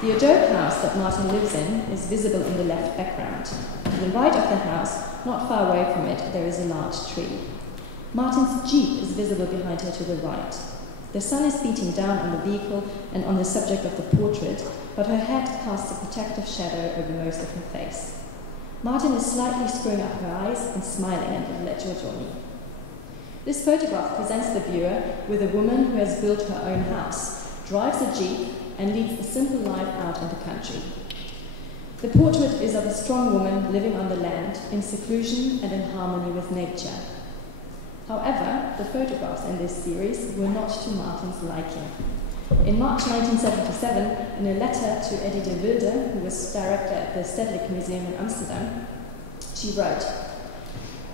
The adobe house that Martin lives in is visible in the left background. To the right of the house, not far away from it, there is a large tree. Martin's jeep is visible behind her to the right. The sun is beating down on the vehicle and on the subject of the portrait, but her head casts a protective shadow over most of her face. Martin is slightly screwing up her eyes and smiling at little Giorgione. This photograph presents the viewer with a woman who has built her own house, drives a jeep, and leads a simple life out in the country. The portrait is of a strong woman living on the land, in seclusion and in harmony with nature. However, the photographs in this series were not to Martin's liking. In March 1977, in a letter to Eddie de Wilde, who was director at the Stedelijk Museum in Amsterdam, she wrote,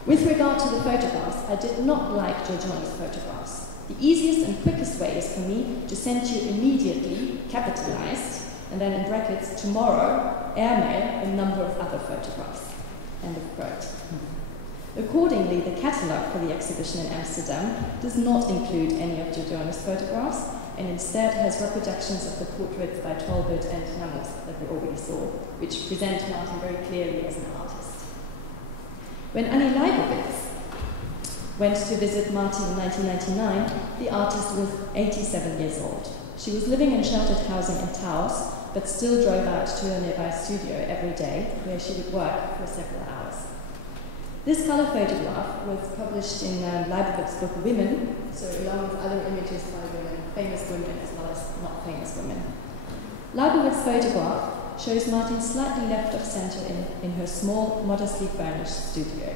"With regard to the photographs, I did not like Giorgione's photographs. The easiest and quickest way is for me to send you immediately, capitalized, and then in brackets, tomorrow, airmail a number of other photographs." End of quote. Accordingly, the catalogue for the exhibition in Amsterdam does not include any of Giorgione's photographs, and instead has reproductions of the portraits by Tolbert and Namus that we already saw, which present Martin very clearly as an artist. When Annie Leibovitz went to visit Martin in 1999, the artist was 87 years old. She was living in sheltered housing in Taos, but still drove out to her nearby studio every day, where she would work for several hours. This color photograph was published in Leibovitz's book Women, so along with other images by women, famous women as well as not famous women. Leibovitz's photograph shows Martin slightly left of center in her small, modestly furnished studio.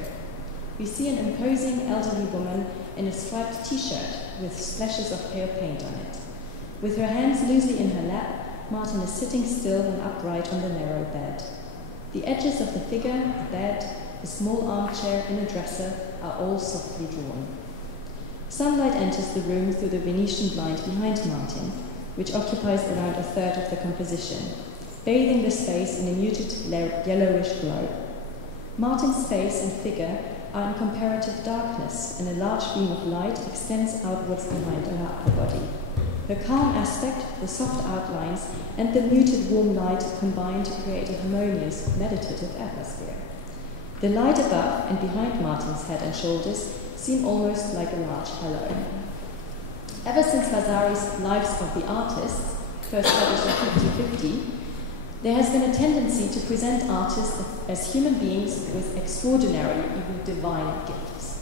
We see an imposing elderly woman in a striped t-shirt with splashes of pale paint on it. With her hands loosely in her lap, Martin is sitting still and upright on the narrow bed. The edges of the figure, the bed, a small armchair and a dresser are all softly drawn. Sunlight enters the room through the Venetian blind behind Martin, which occupies around a third of the composition, bathing the space in a muted yellowish glow. Martin's face and figure are in comparative darkness, and a large beam of light extends outwards behind her upper body. Her calm aspect, the soft outlines, and the muted warm light combine to create a harmonious, meditative atmosphere. The light above and behind Martin's head and shoulders seem almost like a large halo. Ever since Vasari's Lives of the Artists, first published in 50/50, there has been a tendency to present artists as human beings with extraordinary, even divine gifts.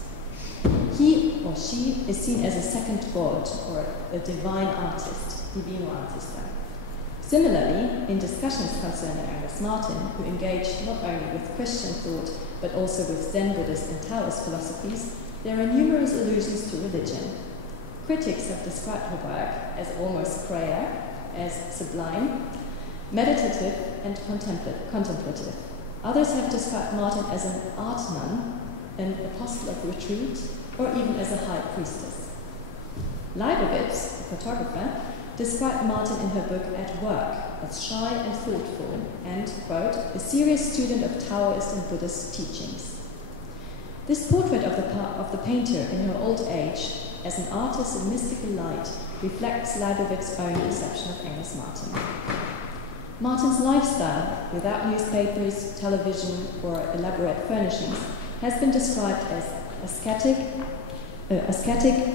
He or she is seen as a second god or a divine artist, divino artista. Similarly, in discussions concerning Agnes Martin, who engaged not only with Christian thought but also with Zen, Buddhist and Taoist philosophies, there are numerous allusions to religion. Critics have described her work as almost prayer, as sublime, meditative and contemplative. Others have described Martin as an art nun, an apostle of retreat, or even as a high priestess. Leibovitz, a photographer, described Martin in her book At Work as shy and thoughtful and, quote, a serious student of Taoist and Buddhist teachings. This portrait of the painter in her old age as an artist of mystical light reflects Leibovitz's own perception of Agnes Martin. Martin's lifestyle, without newspapers, television, or elaborate furnishings, has been described as ascetic,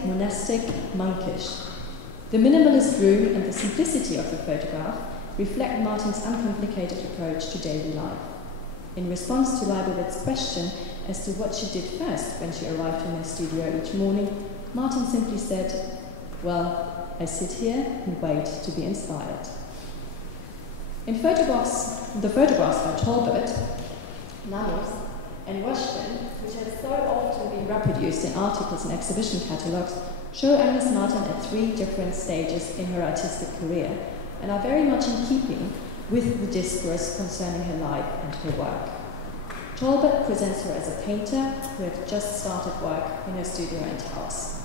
monastic, monkish. The minimalist room and the simplicity of the photograph reflect Martin's uncomplicated approach to daily life. In response to Leibovitz's question as to what she did first when she arrived in her studio each morning, Martin simply said, "Well, I sit here and wait to be inspired." In the photographs by Tolbert, Namus, and Washington, which have so often been reproduced in articles and exhibition catalogues, show Agnes Martin at 3 different stages in her artistic career and are very much in keeping with the discourse concerning her life and her work. Tolbert presents her as a painter who had just started work in her studio in Taos.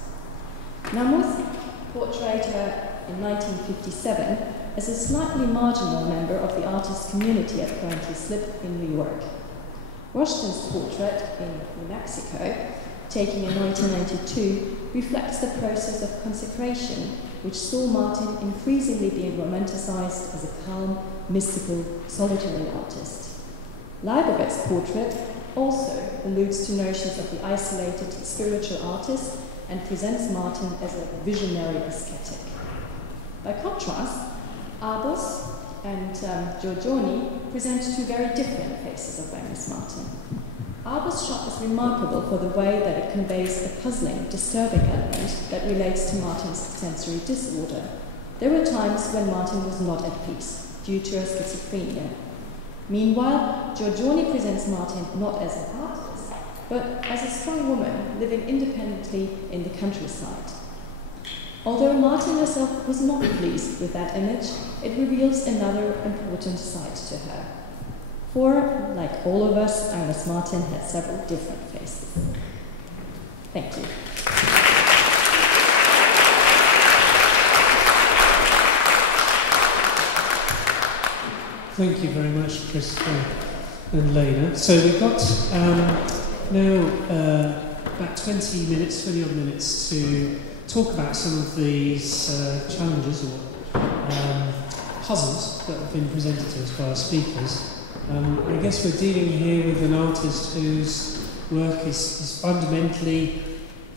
Namus portrayed her in 1957 as a slightly marginal member of the artist community at Currently Slip in New York. Washington's portrait in New Mexico, taken in 1992, reflects the process of consecration, which saw Martin increasingly being romanticized as a calm, mystical, solitary artist. Leibovitz's portrait, also alludes to notions of the isolated spiritual artist and presents Martin as a visionary ascetic. By contrast, Arbus and Giorgione present two very different faces of Agnes Martin. Arbus' shot is remarkable for the way that it conveys a puzzling, disturbing element that relates to Martin's sensory disorder. There were times when Martin was not at peace, due to her schizophrenia. Meanwhile, Giorgione presents Martin not as an artist, but as a strong woman living independently in the countryside. Although Martin herself was not pleased with that image, it reveals another important side to her. For, like all of us, Agnes Martin had several different faces. Thank you. Thank you very much, Chris and Lena. So we've got now about 20 odd minutes to talk about some of these challenges or puzzles that have been presented to us by our speakers. I guess we're dealing here with an artist whose work is fundamentally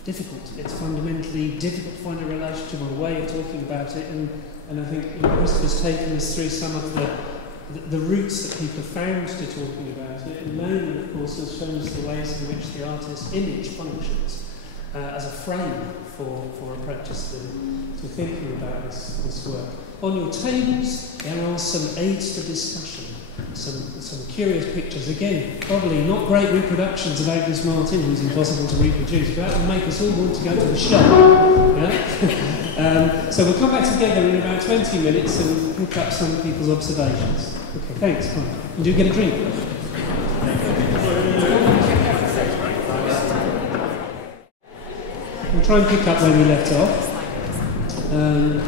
difficult. It's fundamentally difficult to find a relationship or a way of talking about it, and I think Christopher's taken us through some of the routes that people have found to talking about it, and Lena, of course, has shown us the ways in which the artist's image functions as a frame for approaches to thinking about this work. On your tables, there are some aids to discussion, some curious pictures. Again, probably not great reproductions of Agnes Martin, who's impossible to reproduce, but that will make us all want to go to the shop. Yeah? So we'll come back together in about 20 minutes and pick up some people's observations. Okay, thanks. Fine. And do get a drink. We'll try and pick up where we left off. I'm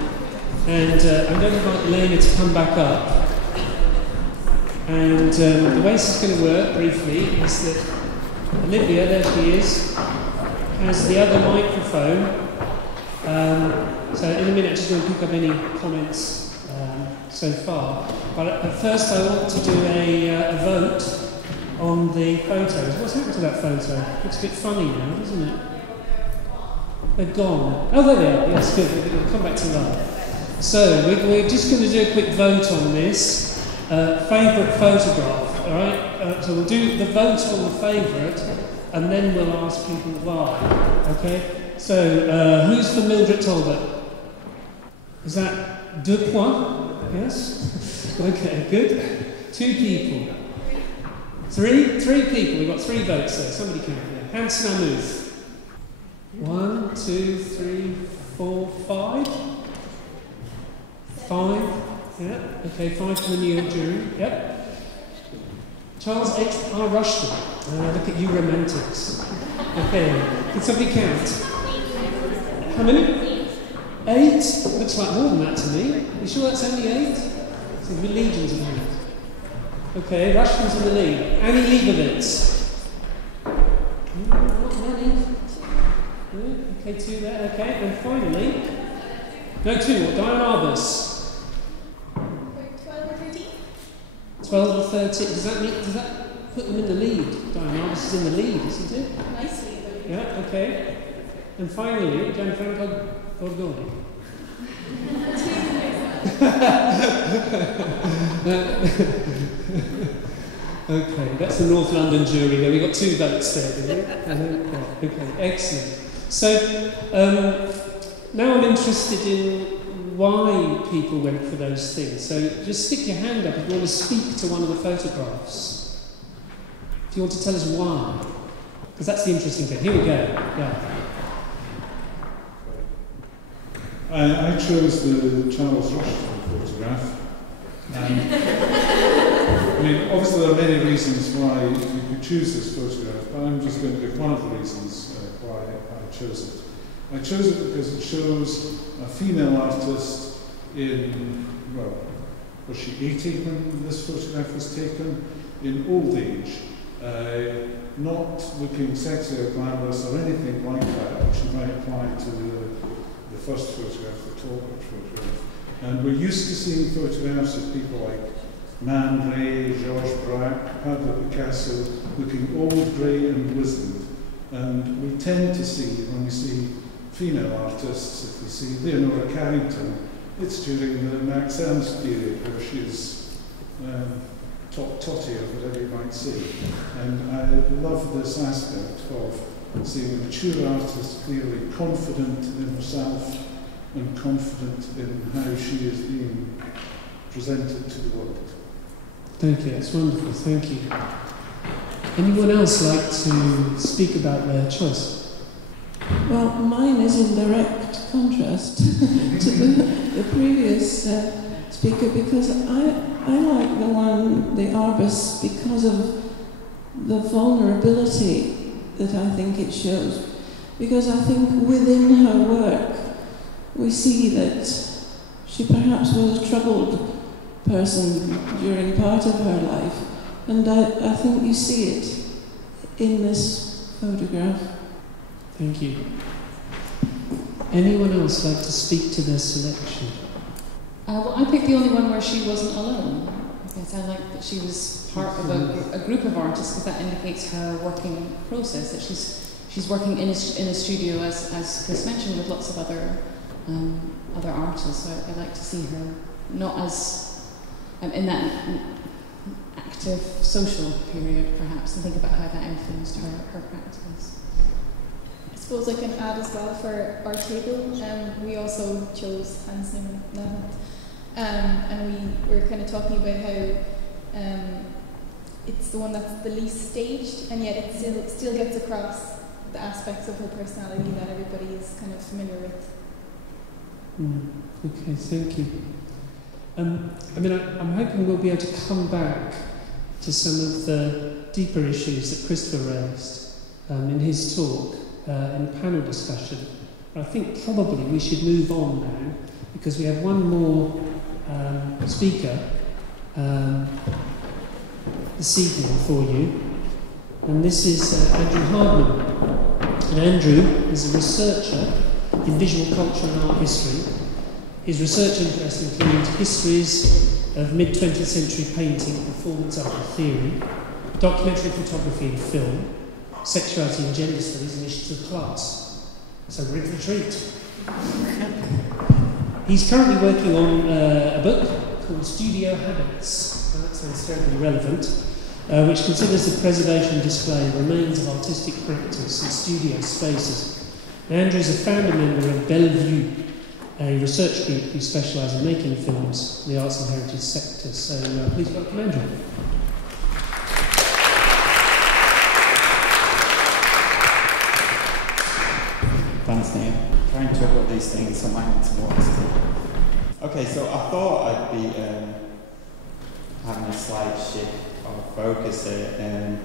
going to invite Lena to come back up. And the way this is going to work, briefly, is that Olivia, there she is, has the other microphone. So in a minute, I'm just going to pick up any comments so far. But at first, I want to do a vote on the photos. What's happened to that photo? It looks a bit funny now, doesn't it? They're gone. Oh, there they are. Yes, good. We'll come back to that. So we're just going to do a quick vote on this. Favourite photograph, all right? So we'll do the vote on the favourite, and then we'll ask people why. Okay? So who's for Mildred Talbot? Is that deux points? Yes? Okay, good. 2 people. 3 people. We've got 3 votes there. Somebody count there. Hanson Amuth. 1, 2, 3, 4, 5. 5. Yeah. Okay, 5 from the New York jury. Yep. Charles H.R. Rushton. Look at you romantics. Okay. Can somebody count? How many? 8? Looks like more than that to me. Are you sure that's only 8? Seems to be legions of 8. Okay, Rushton's in the lead. Annie Leibovitz. Not many. Okay, 2 there. Okay, and finally, no 2. Diane Arbus. 12 or 13. 12 or 13. Does that put them in the lead? Diane Arbus is in the lead, isn't it? Nicely. Yeah. Okay. And finally, Gianfranco Borgoni. Okay, that's the North London jury there. We got 2 votes there, didn't we? Okay, excellent. So now I'm interested in why people went for those things. So just stick your hand up if you want to speak to one of the photographs. If you want to tell us why. Because that's the interesting thing. Here we go. Yeah. I chose the Charles Rushton photograph. I mean, obviously there are many reasons why you could choose this photograph, but I'm just going to give one of the reasons why I chose it. I chose it because it shows a female artist in, well, was she 80 when this photograph was taken? In old age. Not looking sexy or glamorous or anything like that, which you might apply to the first photograph, the Talbot photograph. And we're used to seeing photographs of people like Man Ray, Georges Braque, Pablo Picasso, looking old, grey and wizened. And we tend to see, when we see female artists, if we see Leonora Carrington, it's during the Max Ernst period where she's top totty or whatever you might see. And I love this aspect of seeing a mature artist clearly confident in herself and confident in how she is being presented to the world. Thank you, that's wonderful, thank you. Anyone else like to speak about their choice? Well, mine is in direct contrast to the previous speaker, because I like the Arbus because of the vulnerability that I think it shows. Because I think within her work we see that she perhaps was a troubled person during part of her life, and I think you see it in this photograph. Thank you. Anyone else like to speak to their selection? Well, I picked the only one where she wasn't alone. Yes, I like that she was part of a group of artists, because that indicates her working process, that she's working in a studio, as Chris mentioned, with lots of other artists. So I like to see her not as in that active social period, perhaps, and think about how that influenced her practice. I suppose I can add as well for our table, we also chose Hans No.9. And we were kind of talking about how it's the one that's the least staged, and yet it still gets across the aspects of her personality that everybody is kind of familiar with. Okay, thank you. I'm hoping we'll be able to come back to some of the deeper issues that Christopher raised in his talk in the panel discussion. But I think probably we should move on now, because we have one more speaker this evening for you, and this is Andrew Hardman. And Andrew is a researcher in visual culture and art history. His research interests include histories of mid-20th century painting, performance art and theory, documentary photography and film, sexuality and gender studies, and issues of class. So we're in for a treat. He's currently working on a book called Studio Habits. That sounds terribly relevant, which considers the preservation and display of remains of artistic practice in studio spaces. Andrew is a founder member of Bellevue, a research group who specialise in making films in the arts and heritage sector. So please welcome Andrew. Thanks, Neil. Trying to juggle these things, so I might need some water still. Okay, so I thought I'd be having a slight shift of focus here,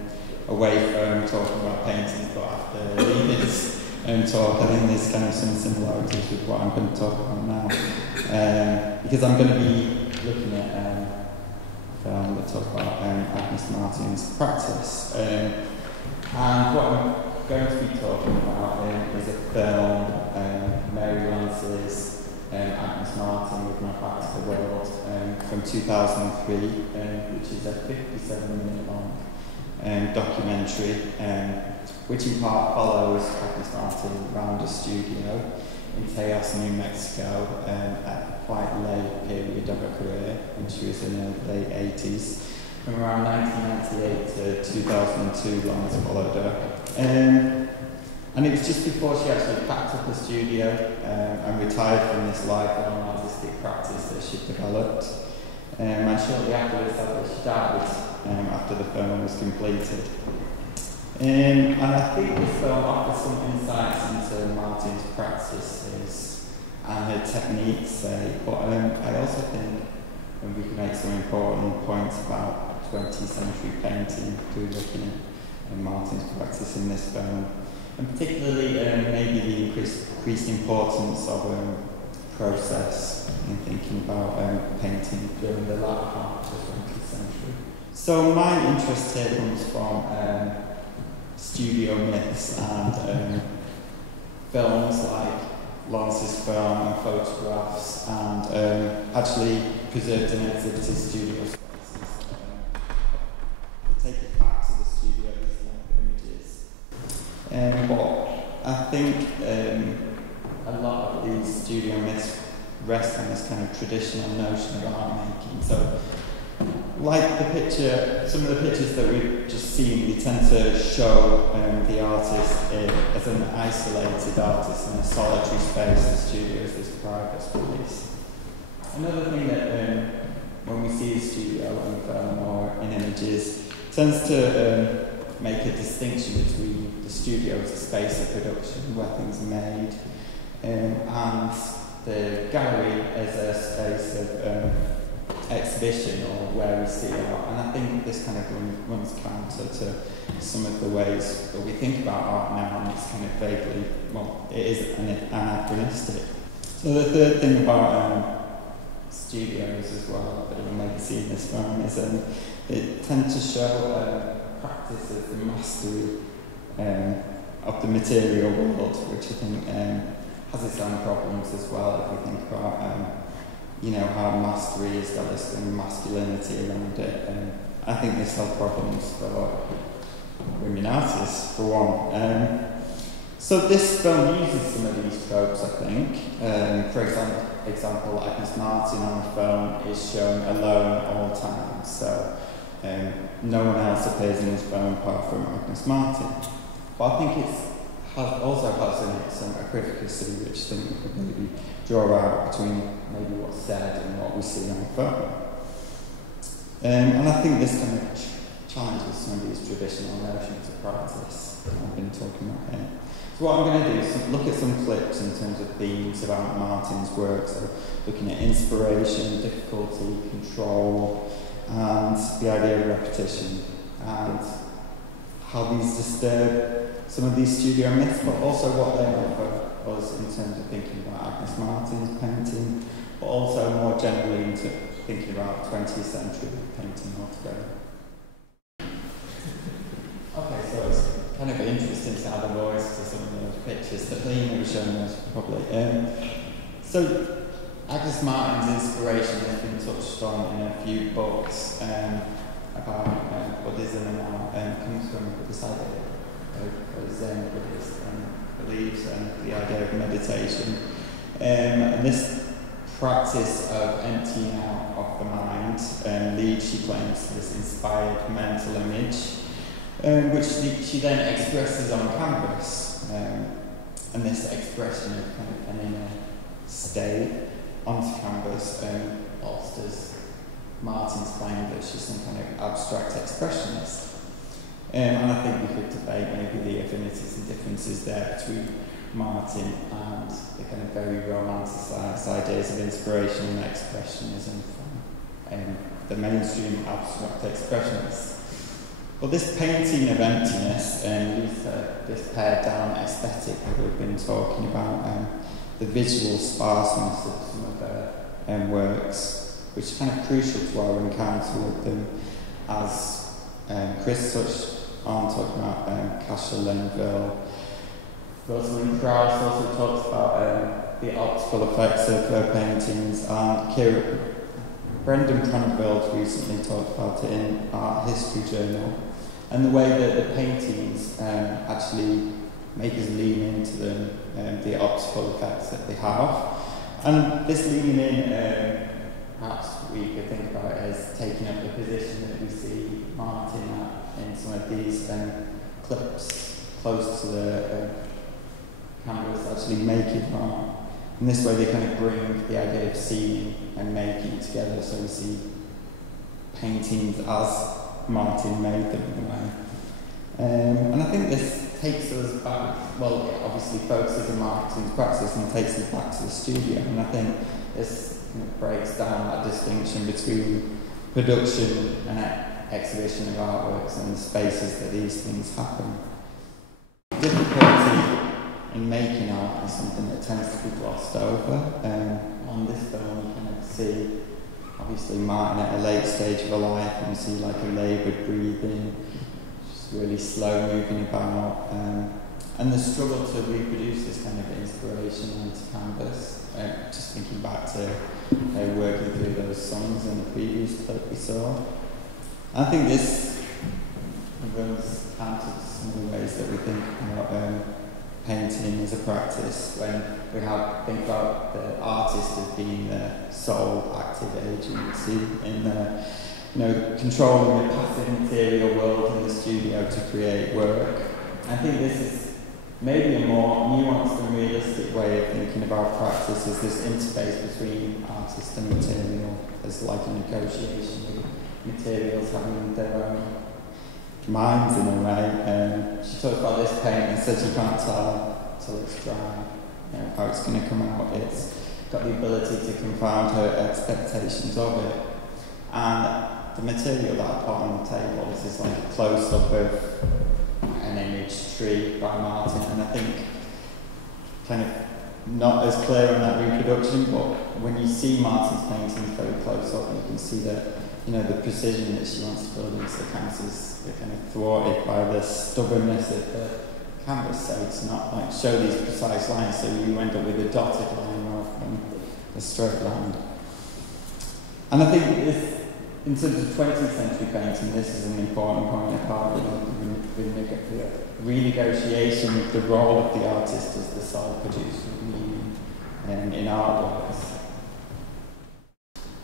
away from talking about paintings, but after leaving this talk, I think there's kind of some similarities with what I'm going to talk about now. Because I'm going to be looking at a film that talks about Agnes Martin's practice. And what I'm going to be talking about is a film, Mary Lance's Agnes Martin with My Back to the World, from 2003, which is a 57-minute long documentary, which in part follows Agnes Martin around a studio in Tejas, New Mexico, at a quite late period of her career, when she was in her late 80s. From around 1998 to 2002, long as followed her. And it was just before she actually packed up the studio and retired from this lifelong artistic practice that she developed. And shortly after this, she died after the film was completed. And I think this film offers some insights into Martin's practices and her techniques, but I also think we can make some important points about 20th century painting through looking at Martin's practice in this film. And particularly maybe the increased importance of process in thinking about painting during the latter part of the 20th century. So my interest here comes from studio myths and films like Lance's film and photographs, and actually preserved and exhibited studio spaces. But I think a lot of these studio myths rest on this kind of traditional notion of art making. So, like the picture, some of the pictures that we've just seen, we tend to show the artist as an isolated artist in a solitary space. The studio is this private space. Another thing that when we see a studio on film or in images, tends to make a distinction between the studio as a space of production where things are made, and the gallery as a space of exhibition or where we see art. And I think this kind of runs counter to some of the ways that we think about art now, and it's kind of vaguely, well, it is anachronistic. So the third thing about studios as well, that you'll maybe see in this film, is it tends to show practice of the mastery of the material world, which I think has its own problems as well. If we think about how mastery has got this kind of masculinity around it, I think this has problems for women artists, for one. So this film uses some of these tropes, I think. For example, Agnes Martin on the film is shown alone at all times, so no one else appears in this film apart from Agnes Martin. But I think it also has in it some equivocacy, which I think we could maybe draw out between maybe what's said and what we see on film. And I think this kind of challenges some of these traditional notions of practice that I've been talking about here. So what I'm going to do is look at some clips in terms of themes about Martin's work, so looking at inspiration, difficulty, control, and the idea of repetition, and how these disturb some of these studio myths, but also what they offer us in terms of thinking about Agnes Martin's painting, but also more generally into thinking about 20th century painting altogether. Okay, so it's kind of interesting to add a voice to some of those pictures that Lena was showing us probably. So Agnes Martin's inspiration has been touched on in a few books about Buddhism and how comes from this idea of Zen Buddhist beliefs and the idea of meditation. And this practice of emptying out of the mind leads, she claims, to this inspired mental image, which she then expresses on canvas. And this expression of kind of an inner state onto canvas bolsters Martin's claim that she's some kind of abstract expressionist. And I think we could debate maybe the affinities and differences there between Martin and the kind of very romanticised ideas of inspiration and expressionism from the mainstream abstract expressionists. But this painting of emptiness leads to this pared down aesthetic that we've been talking about, the visual sparseness of some of their works, which is kind of crucial to our encounter with them, as Chris touched on, talking about Kasia Lenville. Rosalind Krauss also talks about the optical effects of her paintings, and Brendan Prenderville recently talked about it in Art History Journal, and the way that the paintings actually make us lean into them, the optical effects that they have. And this leaning in, perhaps we could think about it as taking up the position that we see Martin at in some of these clips close to the canvas, actually making art. In this way they kind of bring the idea of seeing and making together, so we see paintings as Martin made them in a way. And I think this takes us back, well, it obviously focuses on Martin's practice and takes us back to the studio, and I think this kind of breaks down that distinction between production and exhibition of artworks and the spaces that these things happen. Difficulty in making art is something that tends to be glossed over. On this film you kind of see obviously Martin at a late stage of her life, and you see like a laboured breathing, just really slow moving about, and the struggle to reproduce this kind of inspiration onto canvas. Just thinking back to working through those songs in the previous clip we saw. I think this runs counter to some of the ways that we think about painting as a practice, when we think about the artist as being the sole active agency in controlling the passive material world in the studio to create work. I think this is maybe a more nuanced and realistic way of thinking about practice, as this interface between artist and material, as like a negotiation with materials having their own minds in a way. She talks about this paint and says you can't tell until it's dry how it's going to come out. It's got the ability to confound her expectations of it. And the material that I put on the table is like a close-up of an image tree by Martin, and I think kind of not as clear on that reproduction, but when you see Martin's paintings very close up, you can see that the precision that she wants to build into the canvases are kind of thwarted by the stubbornness of the canvas, so it's not like show these precise lines, so you end up with a dotted line rather than a straight line. And I think this, in terms of 20th century painting, this is an important point about the renegotiation of the role of the artist as the sole producer of meaning in artworks.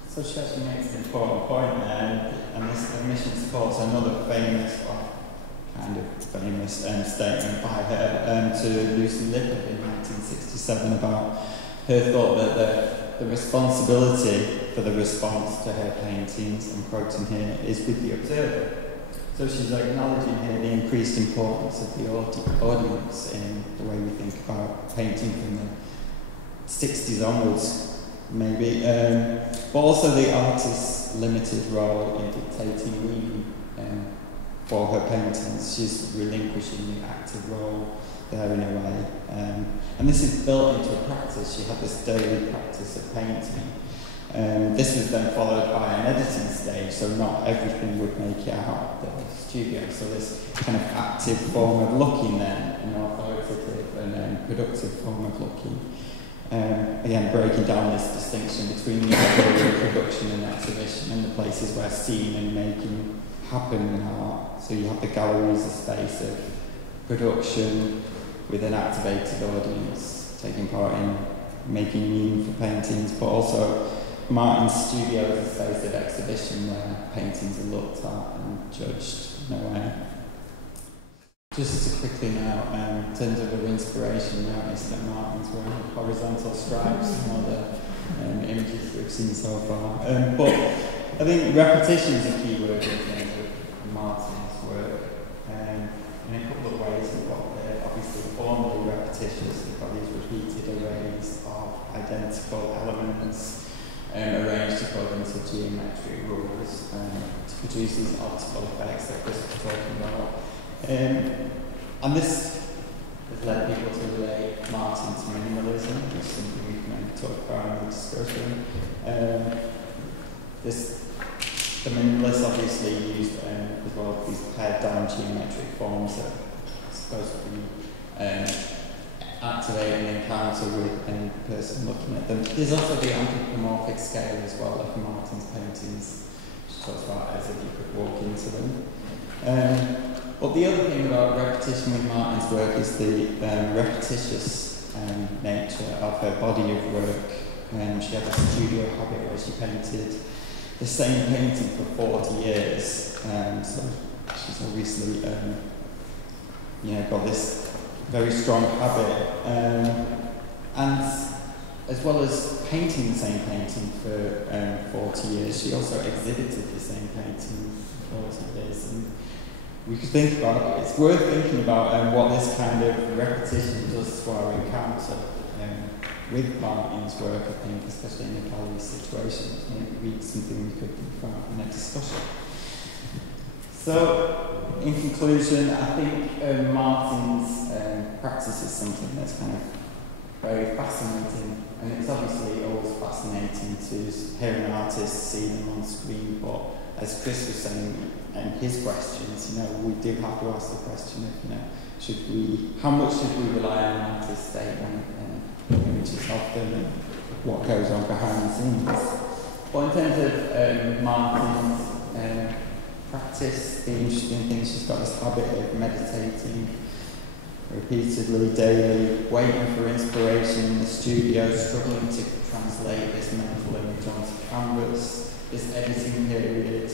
So she actually makes an important point there, and this admission supports another famous statement by her to Lucy Lippard in 1967 about her thought that the responsibility for the response to her paintings, I'm quoting here, is with the observer. So she's acknowledging here the increased importance of the audience in the way we think about painting from the 60s onwards, maybe, but also the artist's limited role in dictating meaning for her paintings. She's relinquishing the active role there in a way. And this is built into a practice. She had this daily practice of painting. This was then followed by an editing stage, so not everything would make it out of the studio. So this kind of active form of looking then, an authoritative and productive form of looking. Again, breaking down this distinction between the idea of production and exhibition and the places where seeing and making happen in art. So you have the gallery as a space of production with an activated audience taking part in making meaning for paintings, but also Martin's studio is a space of exhibition where paintings are looked at and judged in a way. Just to quickly now, in terms of her inspiration, notice that Martin's wearing horizontal stripes and all the images we've seen so far. But I think repetition is a key word in terms of Martin's work, in a couple of ways. They're obviously formally repetitious. They've got these repeated arrays of identical elements arranged according to geometric rules to produce these optical effects that Chris was talking about. And this has led people to relate Martin to minimalism, which is something we can maybe talk about in the discussion. The minimalists obviously used as well these pared down geometric forms that are supposed to be activate an encounter with any person looking at them. There's also the anthropomorphic scale as well of Martin's paintings, which talks about as if you could walk into them. But the other thing about repetition with Martin's work is the repetitious nature of her body of work. She had a studio habit where she painted the same painting for 40 years. So she's obviously got this very strong habit. And as well as painting the same painting for 40 years, she also exhibited the same painting for 40 years. And we could think about it. It's worth thinking about what this kind of repetition does to our encounter with Martin's work, I think, especially in a gallery situation. Maybe something we could think about in a discussion. So, in conclusion, I think Martin's practice is something that's kind of very fascinating, and it's obviously always fascinating to hear an artist, see them on screen, but as Chris was saying in his questions, we do have to ask the question of, how much should we rely on an artist's statement and images of them and what goes on behind the scenes. But in terms of Martin's practice. The interesting thing, she's got this habit of meditating repeatedly, daily, waiting for inspiration in the studio, struggling to translate this mental image onto canvas, this editing period,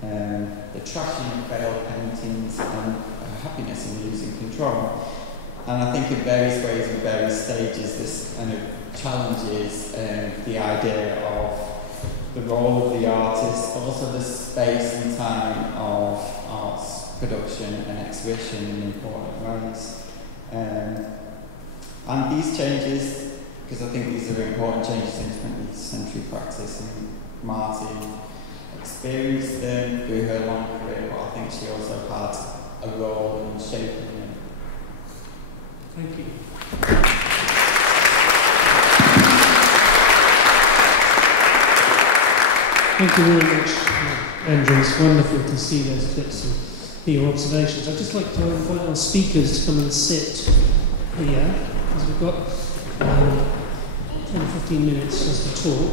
the trashing of failed paintings, and happiness in losing control. And I think in various ways and various stages this kind of challenges the idea of the role of the artist, but also the space and time of arts production and exhibition in important ways. And these changes, because I think these are important changes in 20th century practice, and Martin experienced them through her long career, but I think she also had a role in shaping them. Thank you. Thank you very much, Andrew. It's wonderful to see those clips and hear your observations. I'd just like to invite our speakers to come and sit here, because we've got 10 or 15 minutes just to talk.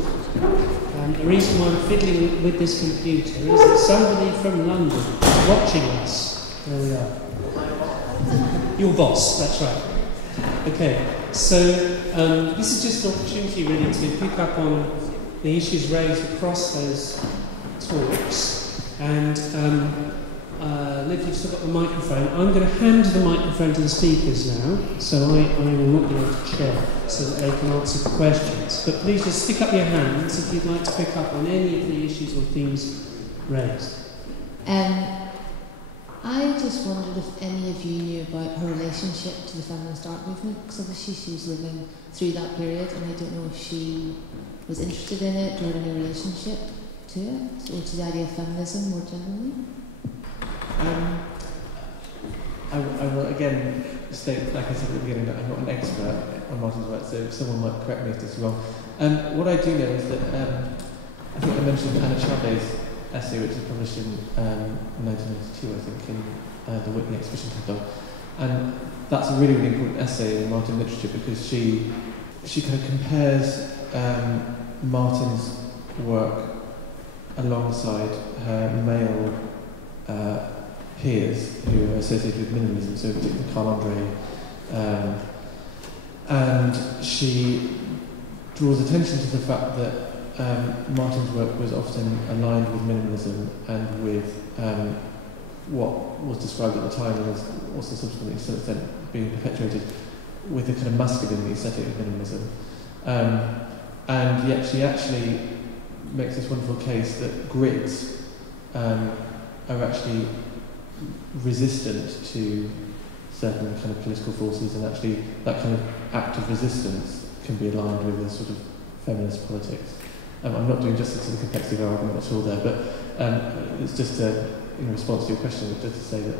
The reason why I'm fiddling with this computer is that somebody from London is watching us. There we are. Your boss, that's right. Okay, so this is just an opportunity really to pick up on the issues raised across those talks. And Liv, you've still got the microphone. I'm going to hand the microphone to the speakers now, so I will not be able to chair so that they can answer the questions. But please just stick up your hands if you'd like to pick up on any of the issues or themes raised. I just wondered if any of you knew about her relationship to the feminist art movement, because obviously she was living through that period, and I don't know if she was interested in it or had any relationship to it, or to the idea of feminism more generally. I will again state, like I said at the beginning, that I'm not an expert on Martin's work, so someone might correct me if this is wrong. What I do know is that I think I mentioned Anna Chavez' essay, which was published in 1992, I think, in the Whitney Exhibition Catalogue. And that's a really, really important essay in Martin literature, because she kind of compares Martin's work alongside her male peers who are associated with minimalism, so particularly Carl Andre. And she draws attention to the fact that Martin's work was often aligned with minimalism and with what was described at the time and was also subsequently to some extent being perpetuated with the kind of masculine aesthetic of minimalism. And yet she actually makes this wonderful case that grids are actually resistant to certain kind of political forces, and actually that kind of act of resistance can be aligned with a sort of feminist politics. I'm not doing justice to the complexity of our argument at all there, but it's just in response to your question, just to say that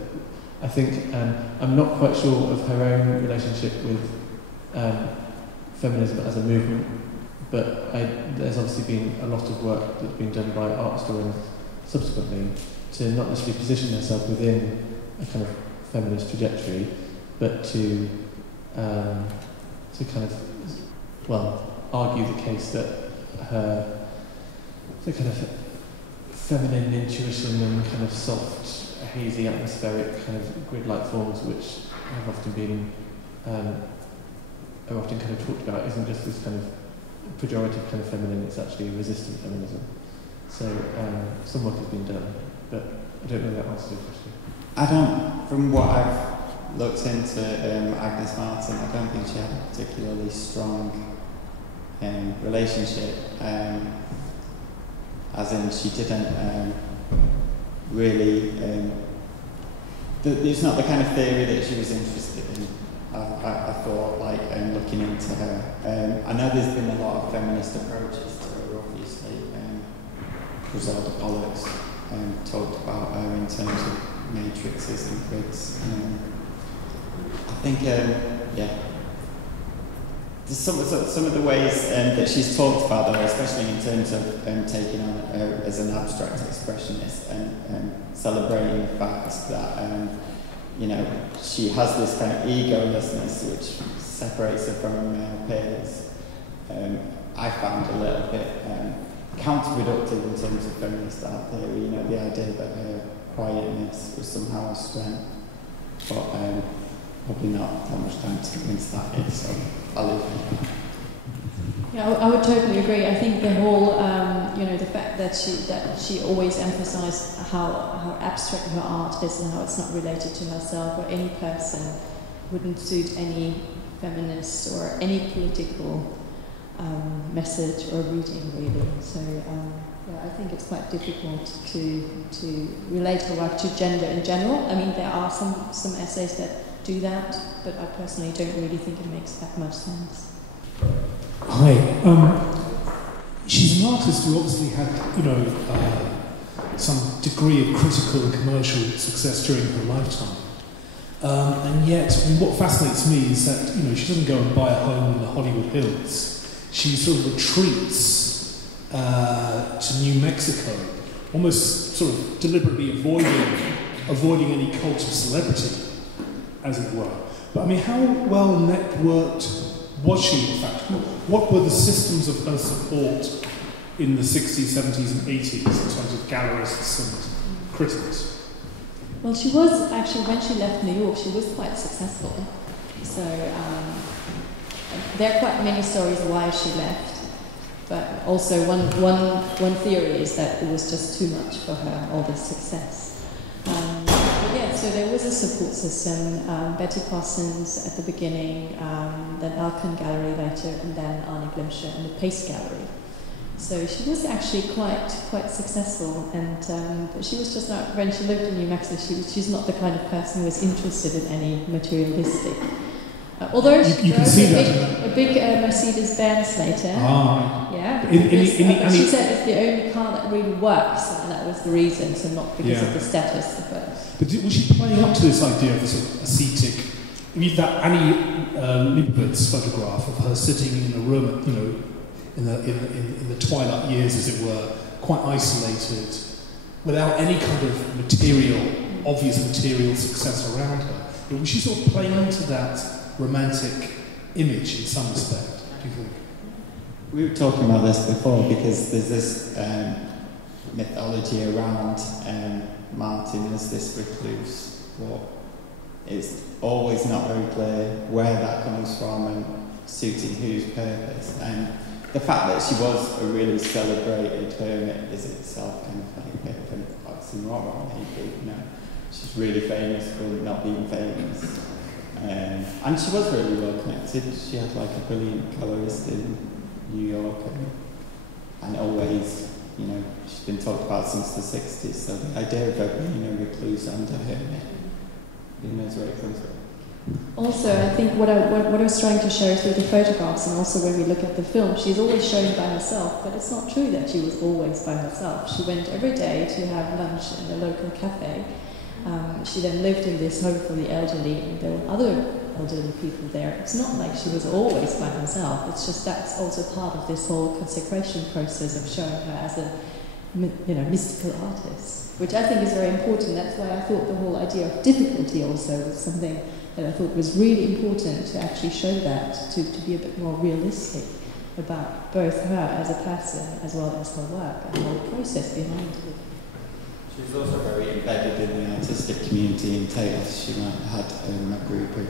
I think I'm not quite sure of her own relationship with feminism as a movement, but there's obviously been a lot of work that's been done by art historians subsequently to not necessarily position herself within a kind of feminist trajectory, but to kind of, well, argue the case that the kind of feminine intuition and kind of soft, hazy, atmospheric kind of grid-like forms, which have often been are often kind of talked about, isn't just this kind of pejorative kind of feminine, it's actually resistant feminism. So some work has been done, but I don't know that answers your question. From what I've looked into Agnes Martin, I don't think she had a particularly strong relationship, as in she didn't really, it's not the kind of theory that she was interested in. I thought, like, looking into her. I know there's been a lot of feminist approaches to her, obviously. Griselda Pollux talked about her in terms of matrices and grids. I think, there's some of the ways that she's talked about her, especially in terms of taking on her as an abstract expressionist and celebrating the fact that she has this kind of egolessness which separates her from her male peers. I found a little bit counterproductive in terms of feminist art theory. The idea that her quietness was somehow a strength. But probably not that much time to go into that yet, so I'll leave it. Yeah, I would totally agree. I think the whole, the fact that she always emphasised how abstract her art is and how it's not related to herself or any person wouldn't suit any feminist or any political message or reading, really. So I think it's quite difficult to relate her work to gender in general. I mean, there are some essays that do that, but I personally don't really think it makes that much sense. Hi. She's an artist who obviously had, some degree of critical and commercial success during her lifetime. And yet, what fascinates me is that, she doesn't go and buy a home in the Hollywood Hills. She sort of retreats to New Mexico, almost sort of deliberately avoiding any cult of celebrity, as it were. But I mean, how well networked was she, in fact? What were the systems of her support in the 60s, 70s and 80s in terms of gallerists and critics? Well, she was actually, when she left New York, she was quite successful. So there are quite many stories why she left. But also one theory is that it was just too much for her, all this success. So there was a support system, Betty Parsons at the beginning, then Alkan Gallery later, and then Arne Glimscher and the Pace Gallery. So she was actually quite successful, and but she was just not, when she lived in New Mexico, she's not the kind of person who was interested in any materialistic. Although she drove a big Mercedes-Benz later. Yeah. She said it's the only car that really works, and that was the reason, so not because of the status. But was she playing up to this idea of the sort of ascetic? I mean, that Annie Leibovitz photograph of her sitting in a room, in the twilight years, as it were, quite isolated, without any kind of obvious material success around her. Was she sort of playing into that romantic image in some respect, do you think? We were talking about this before because there's this mythology around Martin as this recluse, but it's always not very clear where that comes from and suiting whose purpose. And the fact that she was a really celebrated hermit is itself kind of like a bit of an oxymoron, maybe. She's really famous for not being famous. And she was really well connected. She had like a brilliant colorist in New York, and always, she's been talked about since the 60s. So the idea of her being a recluse under hermit, who knows where it comes from. Also, I think what I was trying to show through the photographs, and also when we look at the film, she's always shown by herself, but it's not true that she was always by herself. She went every day to have lunch in a local cafe. She then lived in this home for the elderly, and there were other elderly people there. It's not like she was always by herself. It's just that's also part of this whole consecration process of showing her as a, mystical artist, which I think is very important. That's why I thought the whole idea of difficulty also was something that I thought was really important to actually show that, to be a bit more realistic about both her as a person as well as her work and the whole process behind it. She was also very embedded in the artistic community in Taos. She had a group of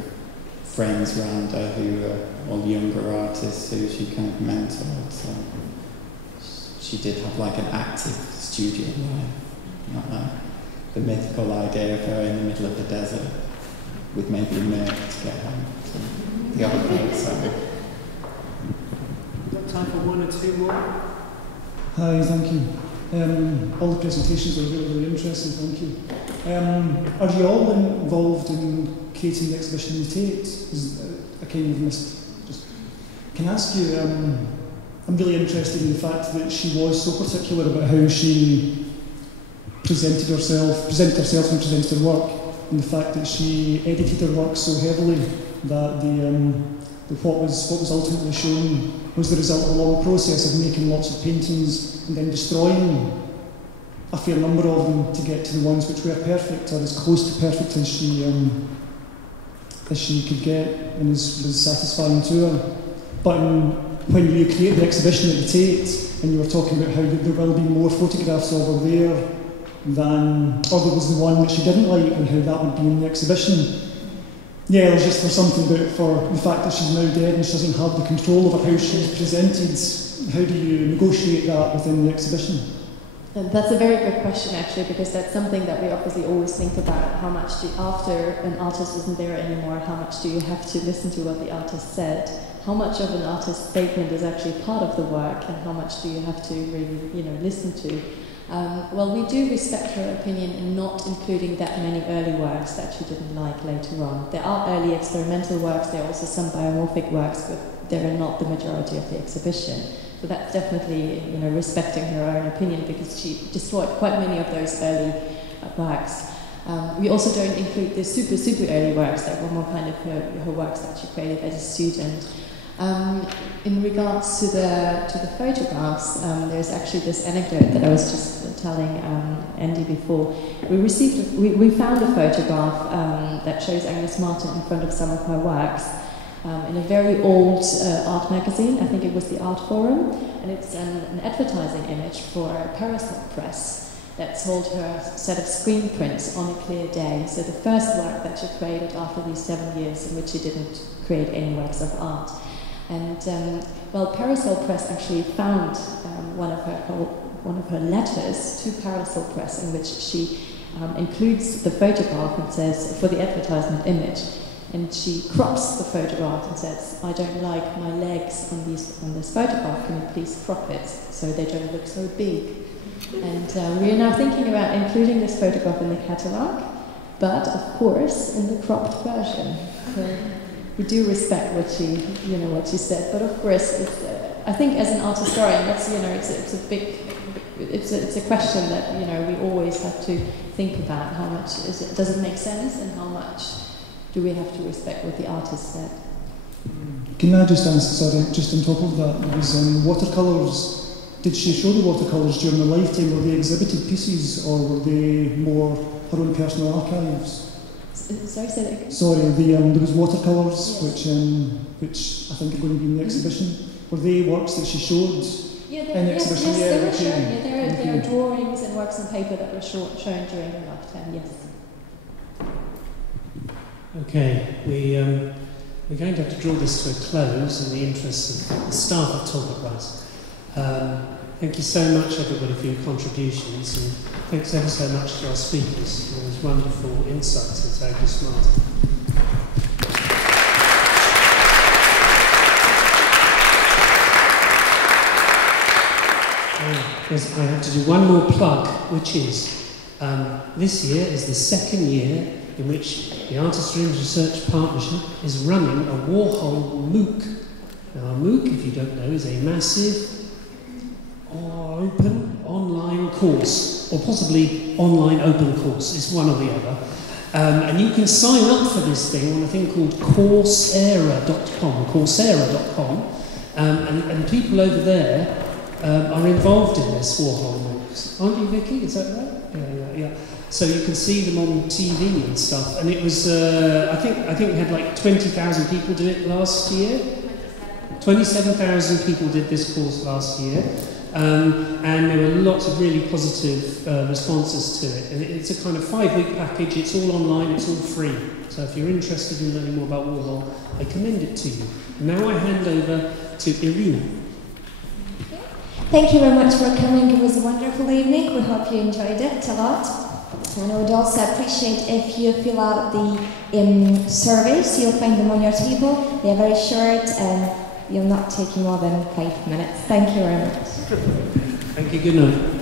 friends around her who were all younger artists who she kind of mentored. So she did have like an active studio life, not like the mythical idea of her in the middle of the desert with maybe a milk to get home to the other place. We've got time for one or two more. Hi, thank you. All the presentations were really, really interesting, thank you. Are you all involved in creating the exhibition in Tate? I kind of missed. Can I ask you, I'm really interested in the fact that she was so particular about how she presented herself and presented her work, and the fact that she edited her work so heavily that what was ultimately shown was the result of a long process of making lots of paintings and then destroying a fair number of them to get to the ones which were perfect, or as close to perfect as she could get, and was satisfying to her. But when you create the exhibition at the Tate, and you were talking about how there will be more photographs of her there, than, or there was the one that she didn't like and how that would be in the exhibition. Yeah, there's something about for the fact that she's now dead and she doesn't have the control over how she's presented. How do you negotiate that within the exhibition? And that's a very good question, actually, because that's something that we obviously always think about. How much after an artist isn't there anymore, how much do you have to listen to what the artist said? How much of an artist's statement is actually part of the work, and how much do you have to really, listen to? Well, we do respect her opinion in not including that many early works that she didn't like later on. There are early experimental works, there are also some biomorphic works, but they're not the majority of the exhibition. So that's definitely, respecting her own opinion, because she destroyed quite many of those early works. We also don't include the super early works that were more kind of her works that she created as a student. In regards to the photographs, there's actually this anecdote that I was just telling Andy before. We found a photograph that shows Agnes Martin in front of some of her works. In a very old art magazine, I think it was the Art Forum, and it's an advertising image for Parasol Press that sold her a set of screen prints on a clear day. So the first work that she created after these 7 years in which she didn't create any works of art. And Parasol Press actually found one of her letters to Parasol Press in which she includes the photograph and says, for the advertisement image, and she crops the photograph and says, I don't like my legs on this photograph, can you please crop it so they don't look so big? And we are now thinking about including this photograph in the catalogue, but of course in the cropped version. So we do respect what she said, but of course, I think as an art historian, that's it's a question that we always have to think about. How much does it make sense, and how much do we have to respect what the artist said? Can I just answer, sorry, just on top of that, there was watercolours. Did she show the watercolours during her lifetime? Were they exhibited pieces, or were they more her own personal archives? Sorry, say that again? Sorry, there was watercolours, yes. which I think are going to be in the exhibition. Were they works that she showed in the exhibition? Yes, they were shown. Yeah, there are drawings and works on paper that were shown during her lifetime, yes. Okay, we're going to have to draw this to a close in the interest of the staff of Talbot Rice. Thank you so much, everybody, for your contributions, and thanks ever so much to our speakers for those wonderful insights into Agnes Martin. I have to do one more plug, which is this year is the second year in which the Artist Rooms Research Partnership is running a Warhol MOOC. Now, a MOOC, if you don't know, is a massive open online course, or possibly online open course. It's one or the other. And you can sign up for this thing on a thing called Coursera.com, and people over there are involved in this Warhol MOOCs. Aren't you, Vicky? Is that right? Yeah. So you can see them on TV and stuff. And it was, I think we had like 20,000 people do it last year. 27,000 people did this course last year. And there were lots of really positive responses to it. And it's a kind of 5-week package. It's all online. It's all free. So if you're interested in learning more about Warhol, I commend it to you. Now I hand over to Irina. Thank you very much for coming. It was a wonderful evening. We hope you enjoyed it a lot. And I would also appreciate if you fill out the surveys. You'll find them on your table. They're very short and you'll not take you more than 5 minutes. Thank you very much. Thank you. Good night.